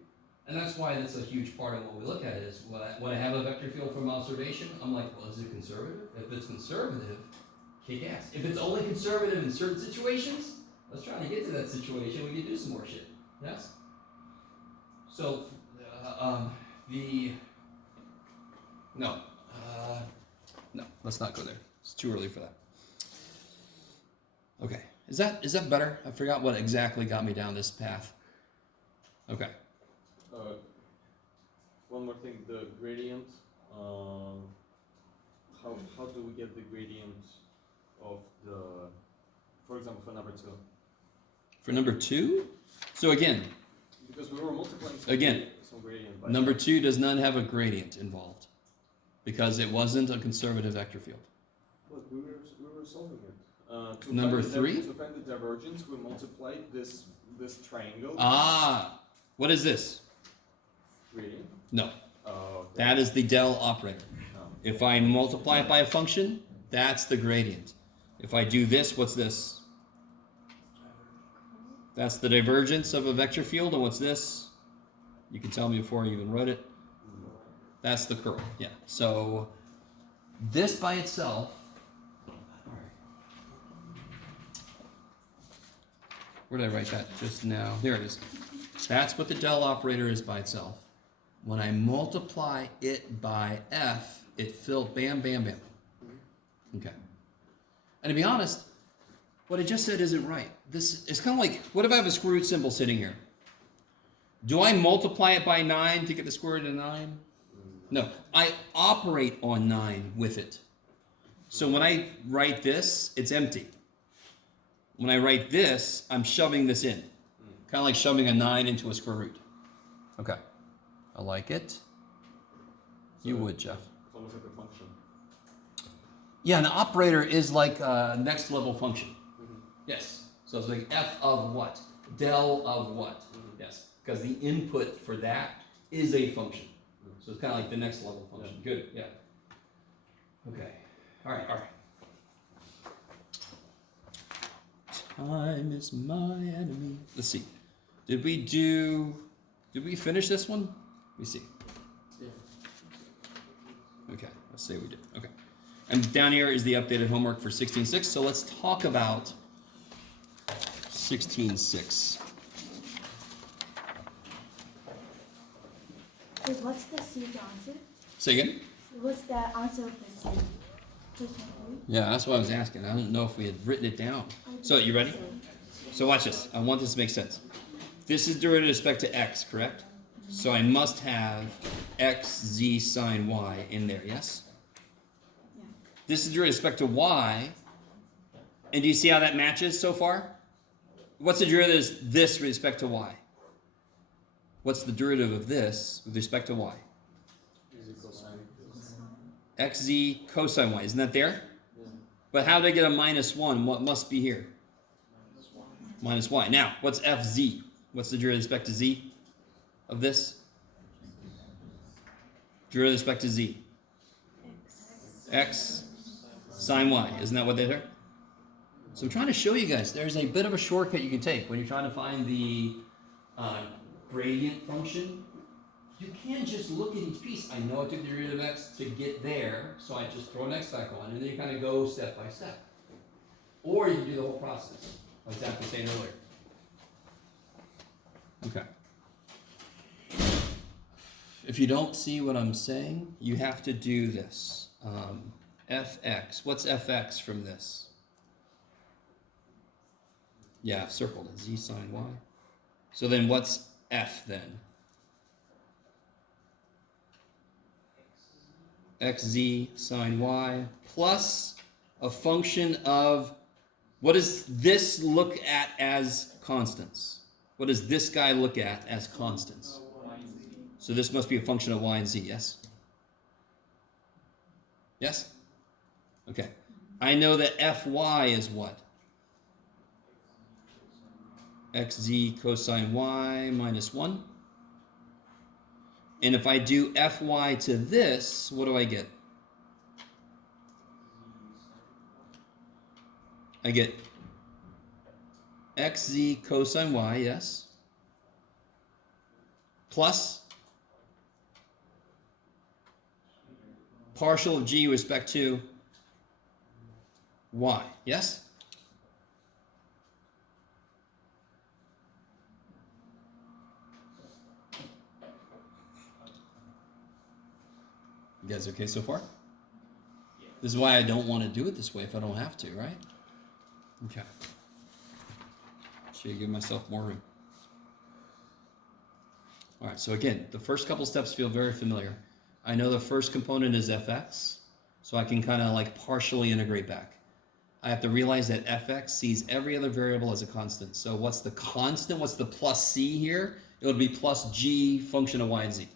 And that's why that's a huge part of what we look at is when I have a vector field from observation, I'm like, well, is it conservative? If it's conservative, kick ass. If it's only conservative in certain situations, let's try to get to that situation. We can do some more shit. Yes? So, no, let's not go there. It's too early for that. Okay, is that better? I forgot what exactly got me down this path. Okay. One more thing, the gradient. How do we get the gradient of example, for number 2. For number 2? So again, Because we were multiplying Again, some gradient by number 2 does not have a gradient involved because it wasn't a conservative vector field. Look, we were solving it. To Number find 3? To find the divergence, we multiplied this triangle. Ah, what is this? Gradient. No, Oh, okay. that is the del operator. Oh. If I multiply it by a function, that's the gradient. If I do this, what's this? That's the divergence of a vector field, and what's this? You can tell me before I even wrote it. That's the curl, yeah. So this by itself, where did I write that just now? There it is. That's what the del operator is by itself. When I multiply it by f, it fills bam, bam, bam. Okay. And to be honest, what I just said isn't right. This is kind of like, what if I have a square root symbol sitting here? Do I multiply it by 9 to get the square root of 9? No, I operate on 9 with it. So when I write this, it's empty. When I write this, I'm shoving this in. Kind of like shoving a 9 into a square root. Okay. I like it. You would, Jeff. It's almost like a function. Yeah, an operator is like a next level function. Yes. So it's like f of what? Del of what? Yes. Because the input for that is a function. So it's kind of like the next level function. Yeah. Good, yeah. Okay. All right. Time is my enemy. Let's see. Did we finish this one? Let me see. Yeah. Okay, let's say we did. Okay. And down here is the updated homework for 16.6. So let's talk about 16.6. What's the C's answer? Say again? What's the answer of the C? Question 3? Yeah, that's what I was asking. I don't know if we had written it down. So, you ready? So watch this. I want this to make sense. This is derivative with respect to x, correct? So I must have x, z sine y in there, yes? Yeah. This is derivative with respect to y. And do you see how that matches so far? What's the derivative of this with respect to y? What's the derivative of this with respect to y? Is it cosine? xz cosine y. Isn't that there? Yeah. But how did I get a minus 1? What must be here? Minus y. Now, what's fz? What's the derivative with respect to z of this? Derivative with respect to z. X sine y. Isn't that what they are? So I'm trying to show you guys there's a bit of a shortcut you can take when you're trying to find the gradient function. You can't just look at each piece. I know I took the derivative of x to get there, so I just throw an x back on, and then you kind of go step by step. Or you can do the whole process, like Zach was saying earlier. Okay. If you don't see what I'm saying, you have to do this. Fx. What's fx from this? Yeah, I've circled it. Z sine y. So then what's f then? Xz sine y plus a function of, what does this look at as constants? What does this guy look at as constants? So this must be a function of y and z, yes? Yes? Okay. I know that fy is what? Xz cosine y minus 1. And if I do fy to this, what do I get? I get xz cosine y, yes, plus partial of g with respect to y, yes? You guys okay so far? Yeah. This is why I don't want to do it this way if I don't have to, right? Okay. Should give myself more room. All right, so again, the first couple steps feel very familiar. I know the first component is fx, so I can kind of like partially integrate back. I have to realize that fx sees every other variable as a constant. So what's the constant? What's the plus c here? It would be plus g function of y and z.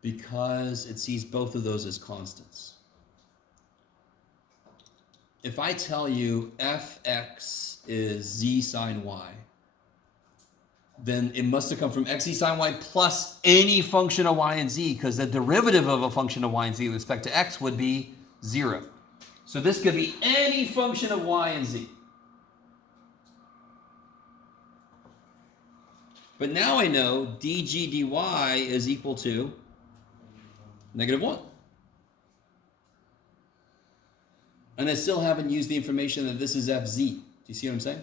Because it sees both of those as constants. If I tell you fx is z sine y, then it must have come from xe sine y plus any function of y and z, because the derivative of a function of y and z with respect to x would be 0. So this could be any function of y and z. But now I know dg dy is equal to -1. And I still haven't used the information that this is fz. Do you see what I'm saying?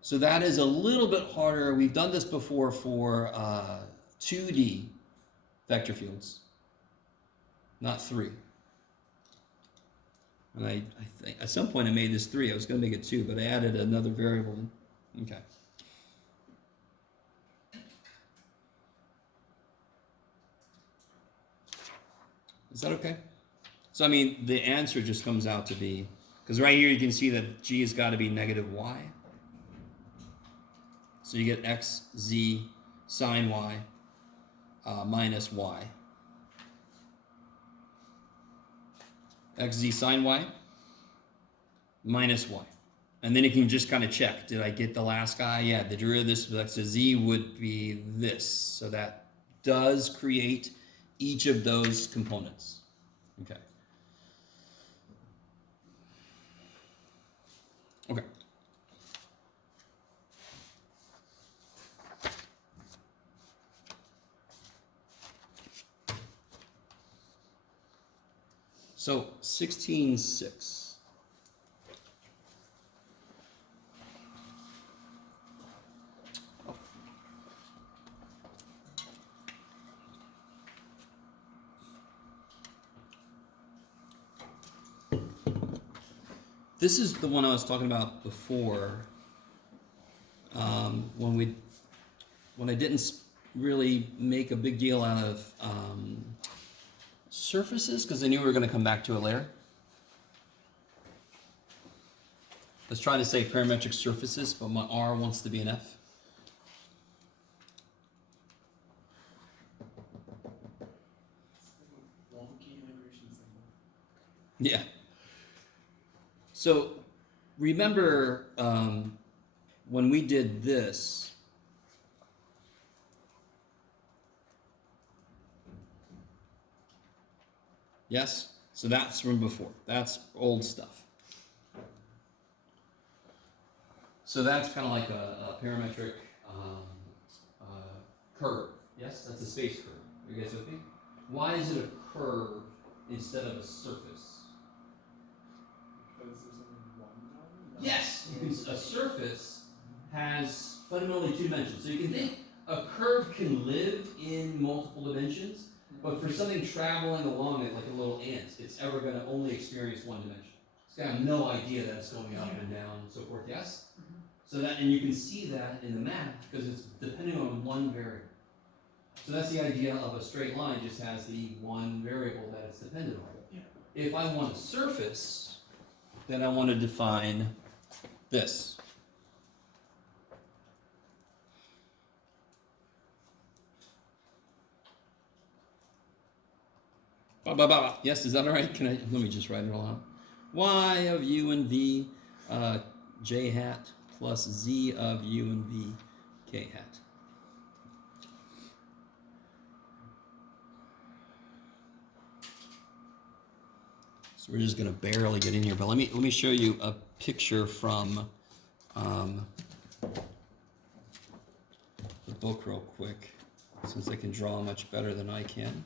So that is a little bit harder. We've done this before for 2D vector fields, not 3. And I think at some point I made this 3. I was going to make it 2, but I added another variable in. Okay. Is that okay? So I mean, the answer just comes out to be, because right here you can see that g has got to be -y. So you get xz sine y minus y. Xz sine y minus y. And then you can just kind of check, did I get the last guy? Yeah, the derivative of this with x to z would be this. So that does create each of those components. Okay. Okay. So 16.6. This is the one I was talking about before, when I didn't really make a big deal out of surfaces, because I knew we were going to come back to it later. I was trying to say parametric surfaces, but my R wants to be an F. Wonky integration symbol. Yeah. So remember when we did this, yes? So that's from before. That's old stuff. So that's kind of like a parametric curve. Yes, that's a space curve. Are you guys with me? Why is it a curve instead of a surface? Because there's only one dimension? Yes, a surface has fundamentally 2 dimensions. So you can think a curve can live in multiple dimensions, but for something traveling along it like a little ant, it's ever going to only experience 1 dimension. It's going to have no idea that it's going up and down and so forth, yes? So that, and you can see that in the math because it's depending on 1 variable. So that's the idea of a straight line, just has the 1 variable that it's dependent on. Yeah. If I want a surface, then I want to define this. Yes, is that all right? Let me just write it all out. Y of u and v j hat plus z of u and v k hat. So we're just gonna barely get in here, but let me show you a picture from the book real quick, since I can draw much better than I can.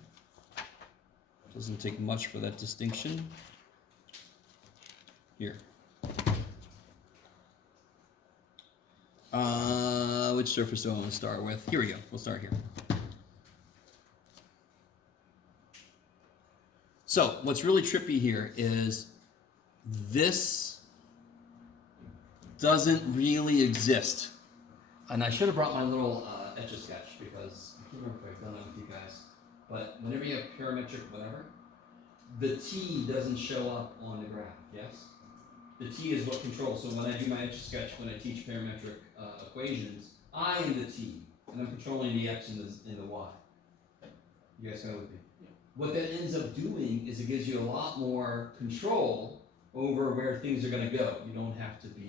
Doesn't take much for that distinction. Here. Which surface do I want to start with? Here we go. We'll start here. So what's really trippy here is this doesn't really exist. And I should have brought my little Etch-a-Sketch because I can't remember if I've done that with you guys. But whenever you have parametric whatever, the t doesn't show up on the graph, yes? the T is what controls. So when I do my Etch-a-Sketch, when I teach parametric equations, I am the T, and I'm controlling the X and the Y. You guys know with me? Yeah. What that ends up doing is it gives you a lot more control over where things are going to go. You don't have to do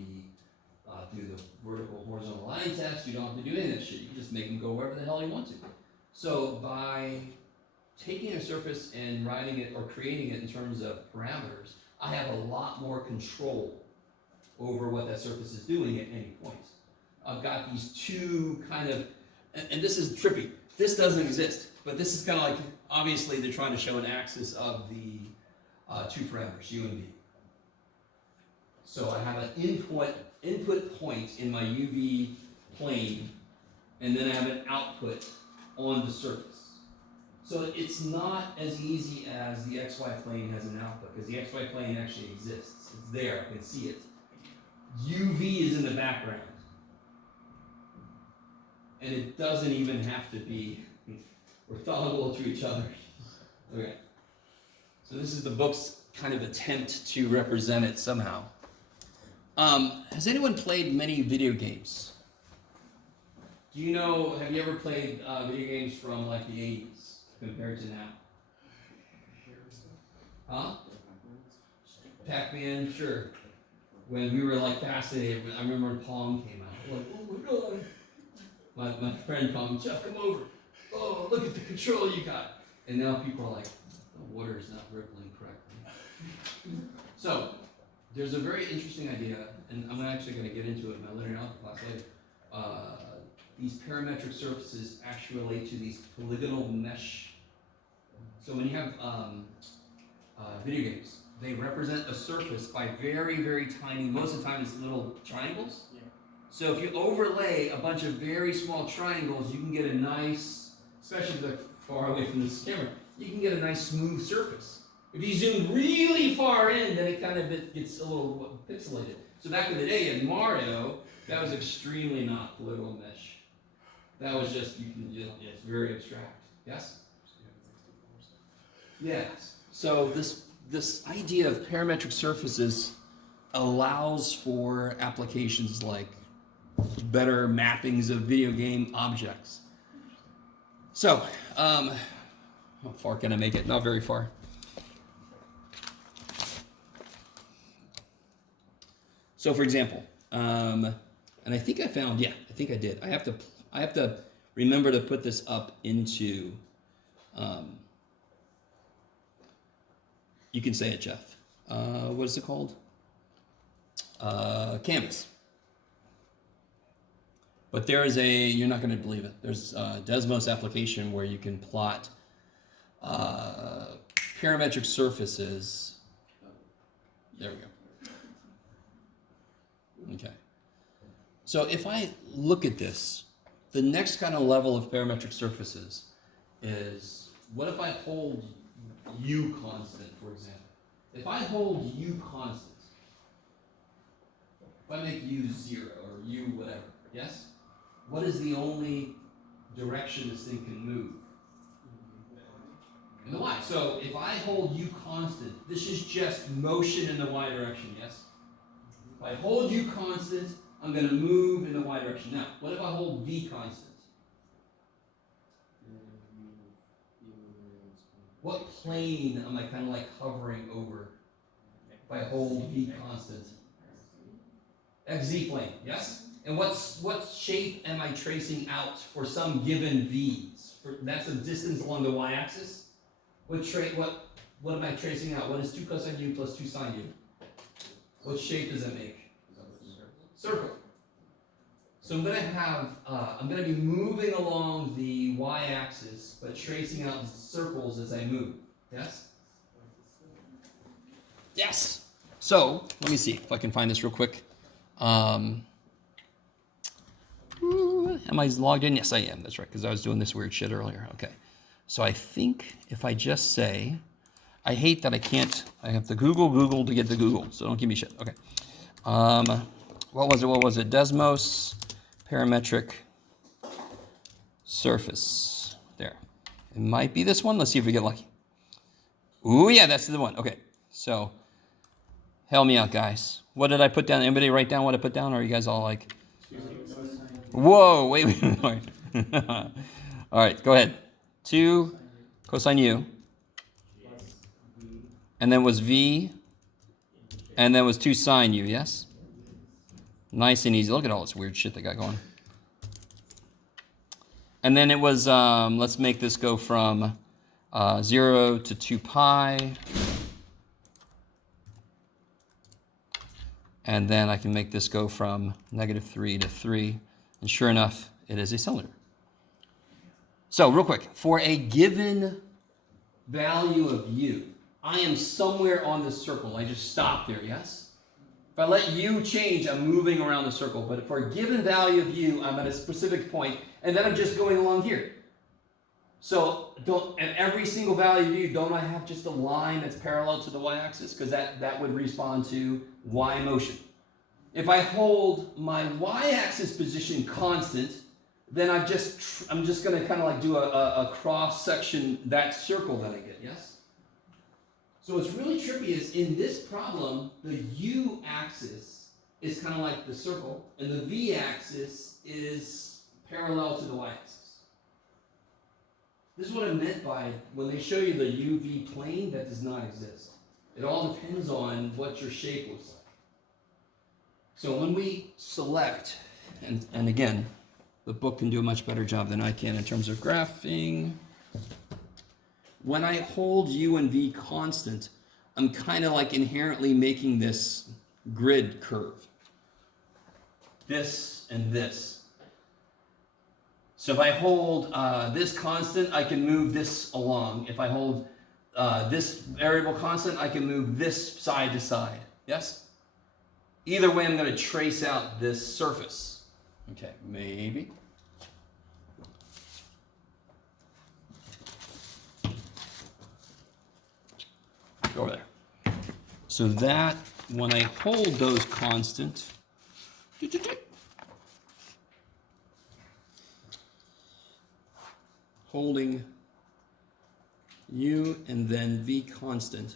the vertical horizontal line test. You don't have to do any of that shit. You can just make them go wherever the hell you want to. So by taking a surface and writing it or creating it in terms of parameters, I have a lot more control over what that surface is doing at any point. I've got these two kind of, and this is trippy. This doesn't exist, but this is kind of like, obviously they're trying to show an axis of the two parameters, u and v. So I have an input point in my UV plane, and then I have an output on the surface. So it's not as easy as the XY plane has an output, because the XY plane actually exists. It's there, I can see it. UV is in the background. And it doesn't even have to be orthogonal to each other. Okay. So this is the book's kind of attempt to represent it somehow. Has anyone played many video games? Do you know, have you ever played video games from like the 80s compared to now? Huh? Pac-Man, sure. When we were like fascinated, I remember when Pong came out. Like, oh my God. My friend called me, Jeff, come over. Oh, look at the control you got. And now people are like, the water is not rippling correctly. So, there's a very interesting idea, and I'm actually going to get into it in my linear algebra class later. These parametric surfaces actually relate to these polygonal mesh. So when you have video games, they represent a surface by very, very tiny, most of the time it's little triangles. Yeah. So if you overlay a bunch of very small triangles, you can get a nice, especially like far away from this camera, you can get a nice smooth surface. If you zoom really far in, then it kind of gets a little pixelated. So back in the day in Mario, that was extremely not polygonal mesh. That was just, it's very abstract. Yes? Yes. So this idea of parametric surfaces allows for applications like better mappings of video game objects. So, how far can I make it? Not very far. So, for example, and I think I found, I think I did. I have to remember to put this up into, you can say it, Jeff. What is it called? Canvas. But there is you're not going to believe it. There's a Desmos application where you can plot parametric surfaces. There we go. Okay. So if I look at this, the next kind of level of parametric surfaces is, what if I hold U constant, for example? If I hold U constant, if I make U 0 or U whatever, yes? What is the only direction this thing can move? In the Y. So if I hold U constant, this is just motion in the Y direction, yes? If I hold U constant, I'm going to move in the Y direction. Now, what if I hold V constant? What plane am I kind of like hovering over if I hold V constant? XZ plane, yes? And what shape am I tracing out for some given V's? That's the distance along the y-axis. What am I tracing out? What is 2 cosine U plus 2 sine U? What shape does it make? Circle. So I'm going to be moving along the y-axis, but tracing out circles as I move. Yes? Yes. So let me see if I can find this real quick. Am I logged in? Yes, I am. That's right, because I was doing this weird shit earlier. Okay. So I think if I just say, I hate that I have to Google to get to Google, so don't give me shit. Okay. What was it? Desmos parametric surface. There. It might be this one. Let's see if we get lucky. Ooh, yeah, that's the one. Okay. So, help me out, guys. What did I put down? Anybody write down what I put down? Or are you guys all like, whoa, wait. All right, go ahead. 2 cosine u. And then was v. And then was 2 sine u, yes? Nice and easy. Look at all this weird shit they got going. And then it was, let's make this go from 0 to 2 pi. And then I can make this go from -3 to 3. And sure enough, it is a cylinder. So real quick, for a given value of u, I am somewhere on this circle. I just stop there, yes? If I let u change, I'm moving around the circle. But for a given value of u, I'm at a specific point, and then I'm just going along here. So at every single value of u, don't I have just a line that's parallel to the y-axis? Because that would respond to y motion. If I hold my y-axis position constant, then I'm just going to kind of like do a cross section, that circle that I get, yes? So what's really trippy is in this problem, the u-axis is kind of like the circle, and the v-axis is parallel to the y-axis. This is what I meant by when they show you the UV plane, that does not exist. It all depends on what your shape looks like. So when we select, and again, the book can do a much better job than I can in terms of graphing. When I hold u and v constant, I'm kind of like inherently making this grid curve. This and this. So if I hold this constant, I can move this along. If I hold this variable constant, I can move this side to side. Yes? Either way, I'm going to trace out this surface. Okay, maybe. Go over there. So that, when I hold those constant, holding u and then v constant,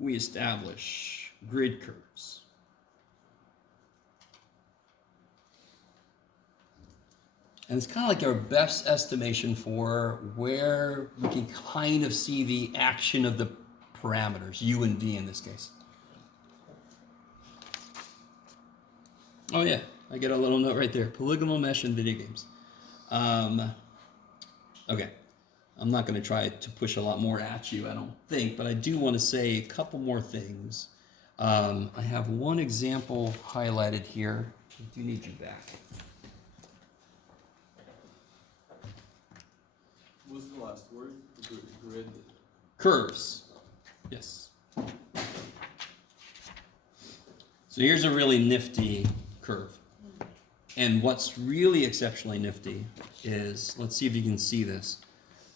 we establish grid curves. And it's kind of like our best estimation for where we can kind of see the action of the parameters, u and v in this case. Oh yeah, I get a little note right there. Polygonal mesh in video games. Okay, I'm not going to try to push a lot more at you, I don't think, but I do want to say a couple more things. I have one example highlighted here. I do need you back. What's the last word? Grid. Curves. Yes. So here's a really nifty curve. And what's really exceptionally nifty is, let's see if you can see this.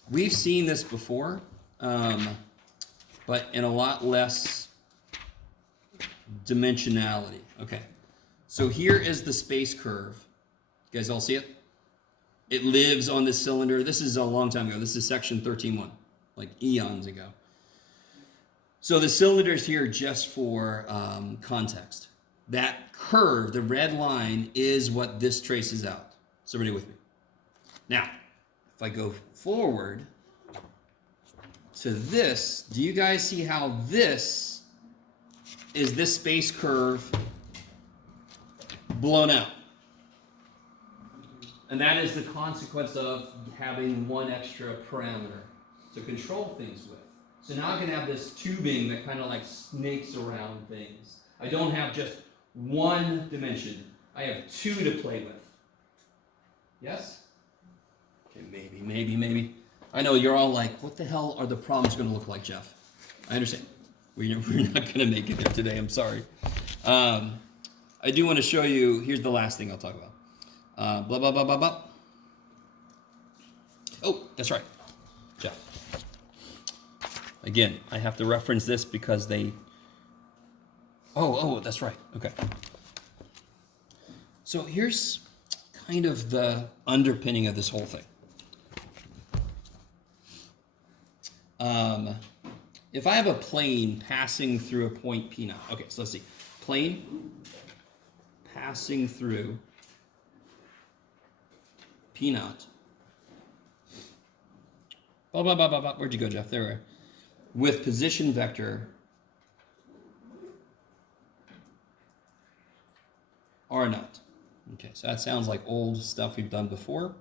We've seen this before, but in a lot less dimensionality. Okay. So here is the space curve. You guys all see it? It lives on this cylinder. This is a long time ago. This is section 13.1, like eons ago. So the cylinder's here just for context. That curve, the red line, is what this traces out. Is everybody with me? Now, if I go forward to this, do you guys see how this is this space curve blown out? And that is the consequence of having one extra parameter to control things with. So now I can have this tubing that kind of like snakes around things. I don't have just one dimension. I have two to play with. Yes? Okay, maybe. I know you're all like, what the hell are the problems going to look like, Jeff? I understand. We're not going to make it there today. I'm sorry. I do want to show you, here's the last thing I'll talk about. Blah, blah, blah, blah, blah. Oh, that's right. Jeff. Again, I have to reference this because they... Oh, that's right. Okay. So here's kind of the underpinning of this whole thing. if I have a plane passing through a point P naught, okay, so let's see. Plane passing through P naught. Blah, blah, blah, blah, blah. Where'd you go, Jeff? There we are. With position vector R naught. Okay, so that sounds like old stuff we've done before.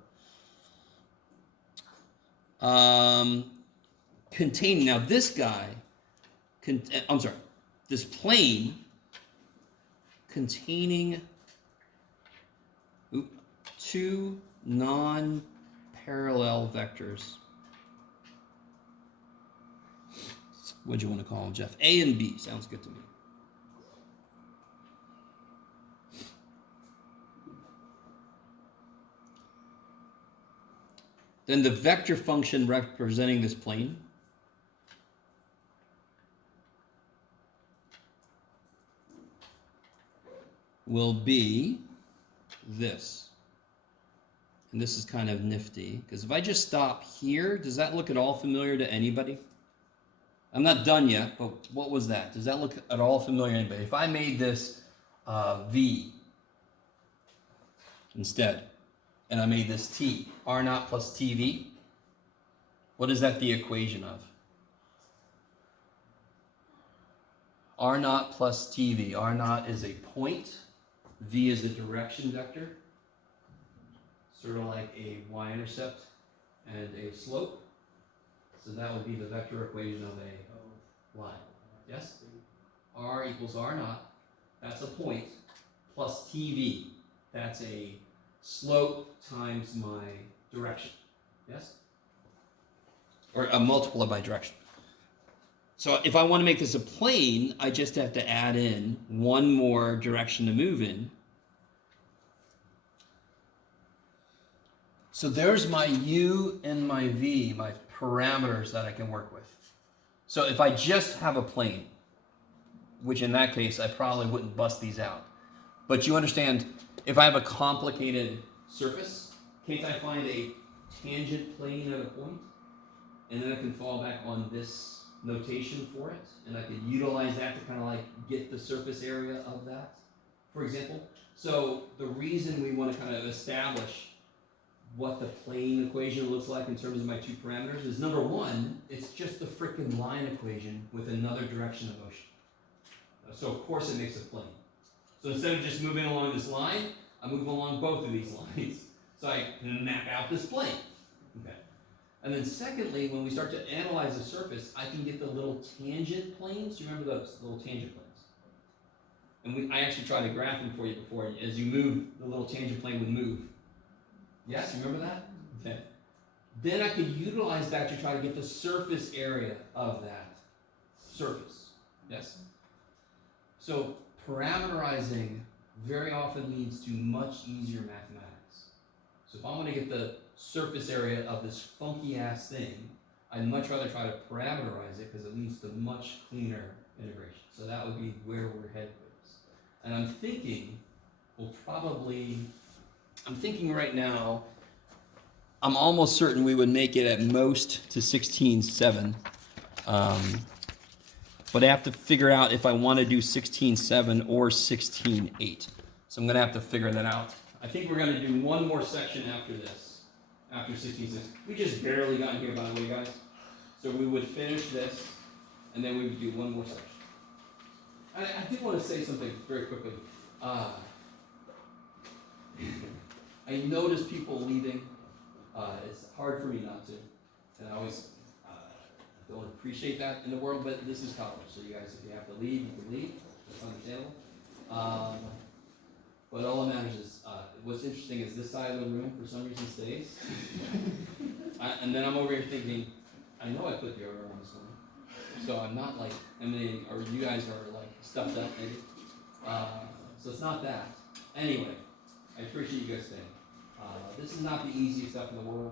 Containing, now this guy, I'm sorry, this plane containing two non-parallel vectors. What do you want to call them, Jeff? A and B sounds good to me. Then the vector function representing this plane will be this. And this is kind of nifty, because if I just stop here, does that look at all familiar to anybody? I'm not done yet, but what was that? Does that look at all familiar to anybody? If I made this V instead, and I made this T, R naught plus TV, what is that the equation of? R naught plus TV. R naught is a point, V is a direction vector, sort of like a y-intercept and a slope. So that would be the vector equation of a line. Yes? R equals R naught, that's a point, plus TV, that's a slope times my direction. Yes? Or a multiple of my direction. So if I want to make this a plane, I just have to add in one more direction to move in. So there's my U and my V, my parameters that I can work with. So if I just have a plane, which in that case I probably wouldn't bust these out. But you understand, if I have a complicated surface, can't I find a tangent plane at a point? And then I can fall back on this notation for it, and I could utilize that to kind of like get the surface area of that, for example. So the reason we want to kind of establish what the plane equation looks like in terms of my two parameters is, number one, it's just the frickin' line equation with another direction of motion. So of course it makes a plane. So instead of just moving along this line, I move along both of these lines. So I can map out this plane. Okay. And then secondly, when we start to analyze the surface, I can get the little tangent planes. You remember those little tangent planes? And I actually tried to graph them for you before. As you move, the little tangent plane would move. Yes, you remember that? Okay. Then I could utilize that to try to get the surface area of that surface. Yes? So parameterizing very often leads to much easier mathematics. So if I want to get the surface area of this funky ass thing, I'd much rather try to parameterize it because it leads to much cleaner integration. So that would be where we're headed with this. And I'm thinking right now, I'm almost certain we would make it at most to 16.7. But I have to figure out if I want to do 16.7 or 16.8. So I'm going to have to figure that out. I think we're going to do one more section after this, after 16.6. We just barely got here, by the way, guys. So we would finish this, and then we would do one more section. I did want to say something very quickly. I notice people leaving. It's hard for me not to. And I always don't appreciate that in the world, but this is college. So you guys, if you have to leave, you can leave. That's understandable. But all that matters is, what's interesting is this side of the room, for some reason, stays. And then I'm over here thinking, I know I put deodorant on this one. So I'm not like emanating, or you guys are like stuffed up maybe. So it's not that. Anyway, I appreciate you guys staying. This is not the easiest stuff in the world.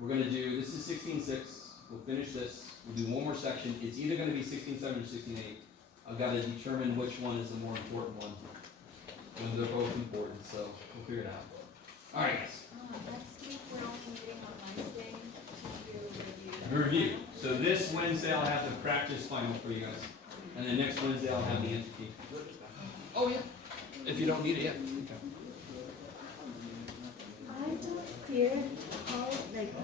We're going to do, this is 16.6. We'll finish this. We'll do one more section. It's either going to be 16.7 or 16.8. I've got to determine which one is the more important one. And they're both important, so we'll figure it out. All right, guys. Next week we're also meeting on Wednesday to review Review. So this Wednesday I'll have the practice final for you guys. And then next Wednesday I'll have the answer key. Oh, yeah. If you don't need it, yeah. Okay. I don't hear how like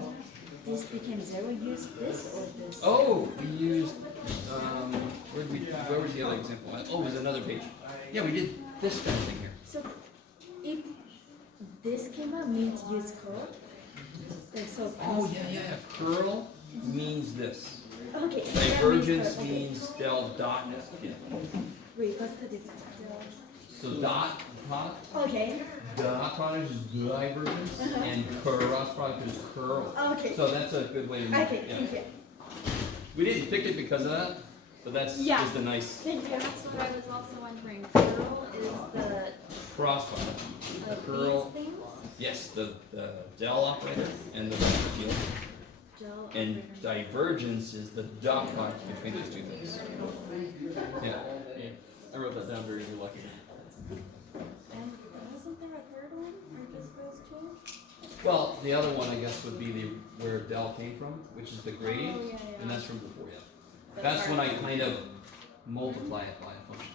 this became zero. Use this or this? Oh, we used, where was the other example? Oh, it was another page. Yeah, we did this kind of thing here. So if this came out means use code. Like so. Oh, yeah. Curl means this. Okay. Divergence that means del dot. Yeah. Wait, what's the difference? So dot product, Okay. dot product is divergence, and cross product is curl. Okay. So that's a good way to make Okay. it. Yeah. Thank you. We didn't pick it because of that, but that's Yeah. just a nice Thank you. That's what I was also wondering. Curl is the cross product. of Curl. these things. Yes, the del operator and the vector field. Gel And operator. divergence is the dot product between those two things. Yeah. Yeah, I wrote that down very lucky. And wasn't there a third one, or just those two? Well, the other one I guess would be where del came from, which is the gradient, Oh, yeah. and that's from before, yeah. That's when I kind of multiply it by a function.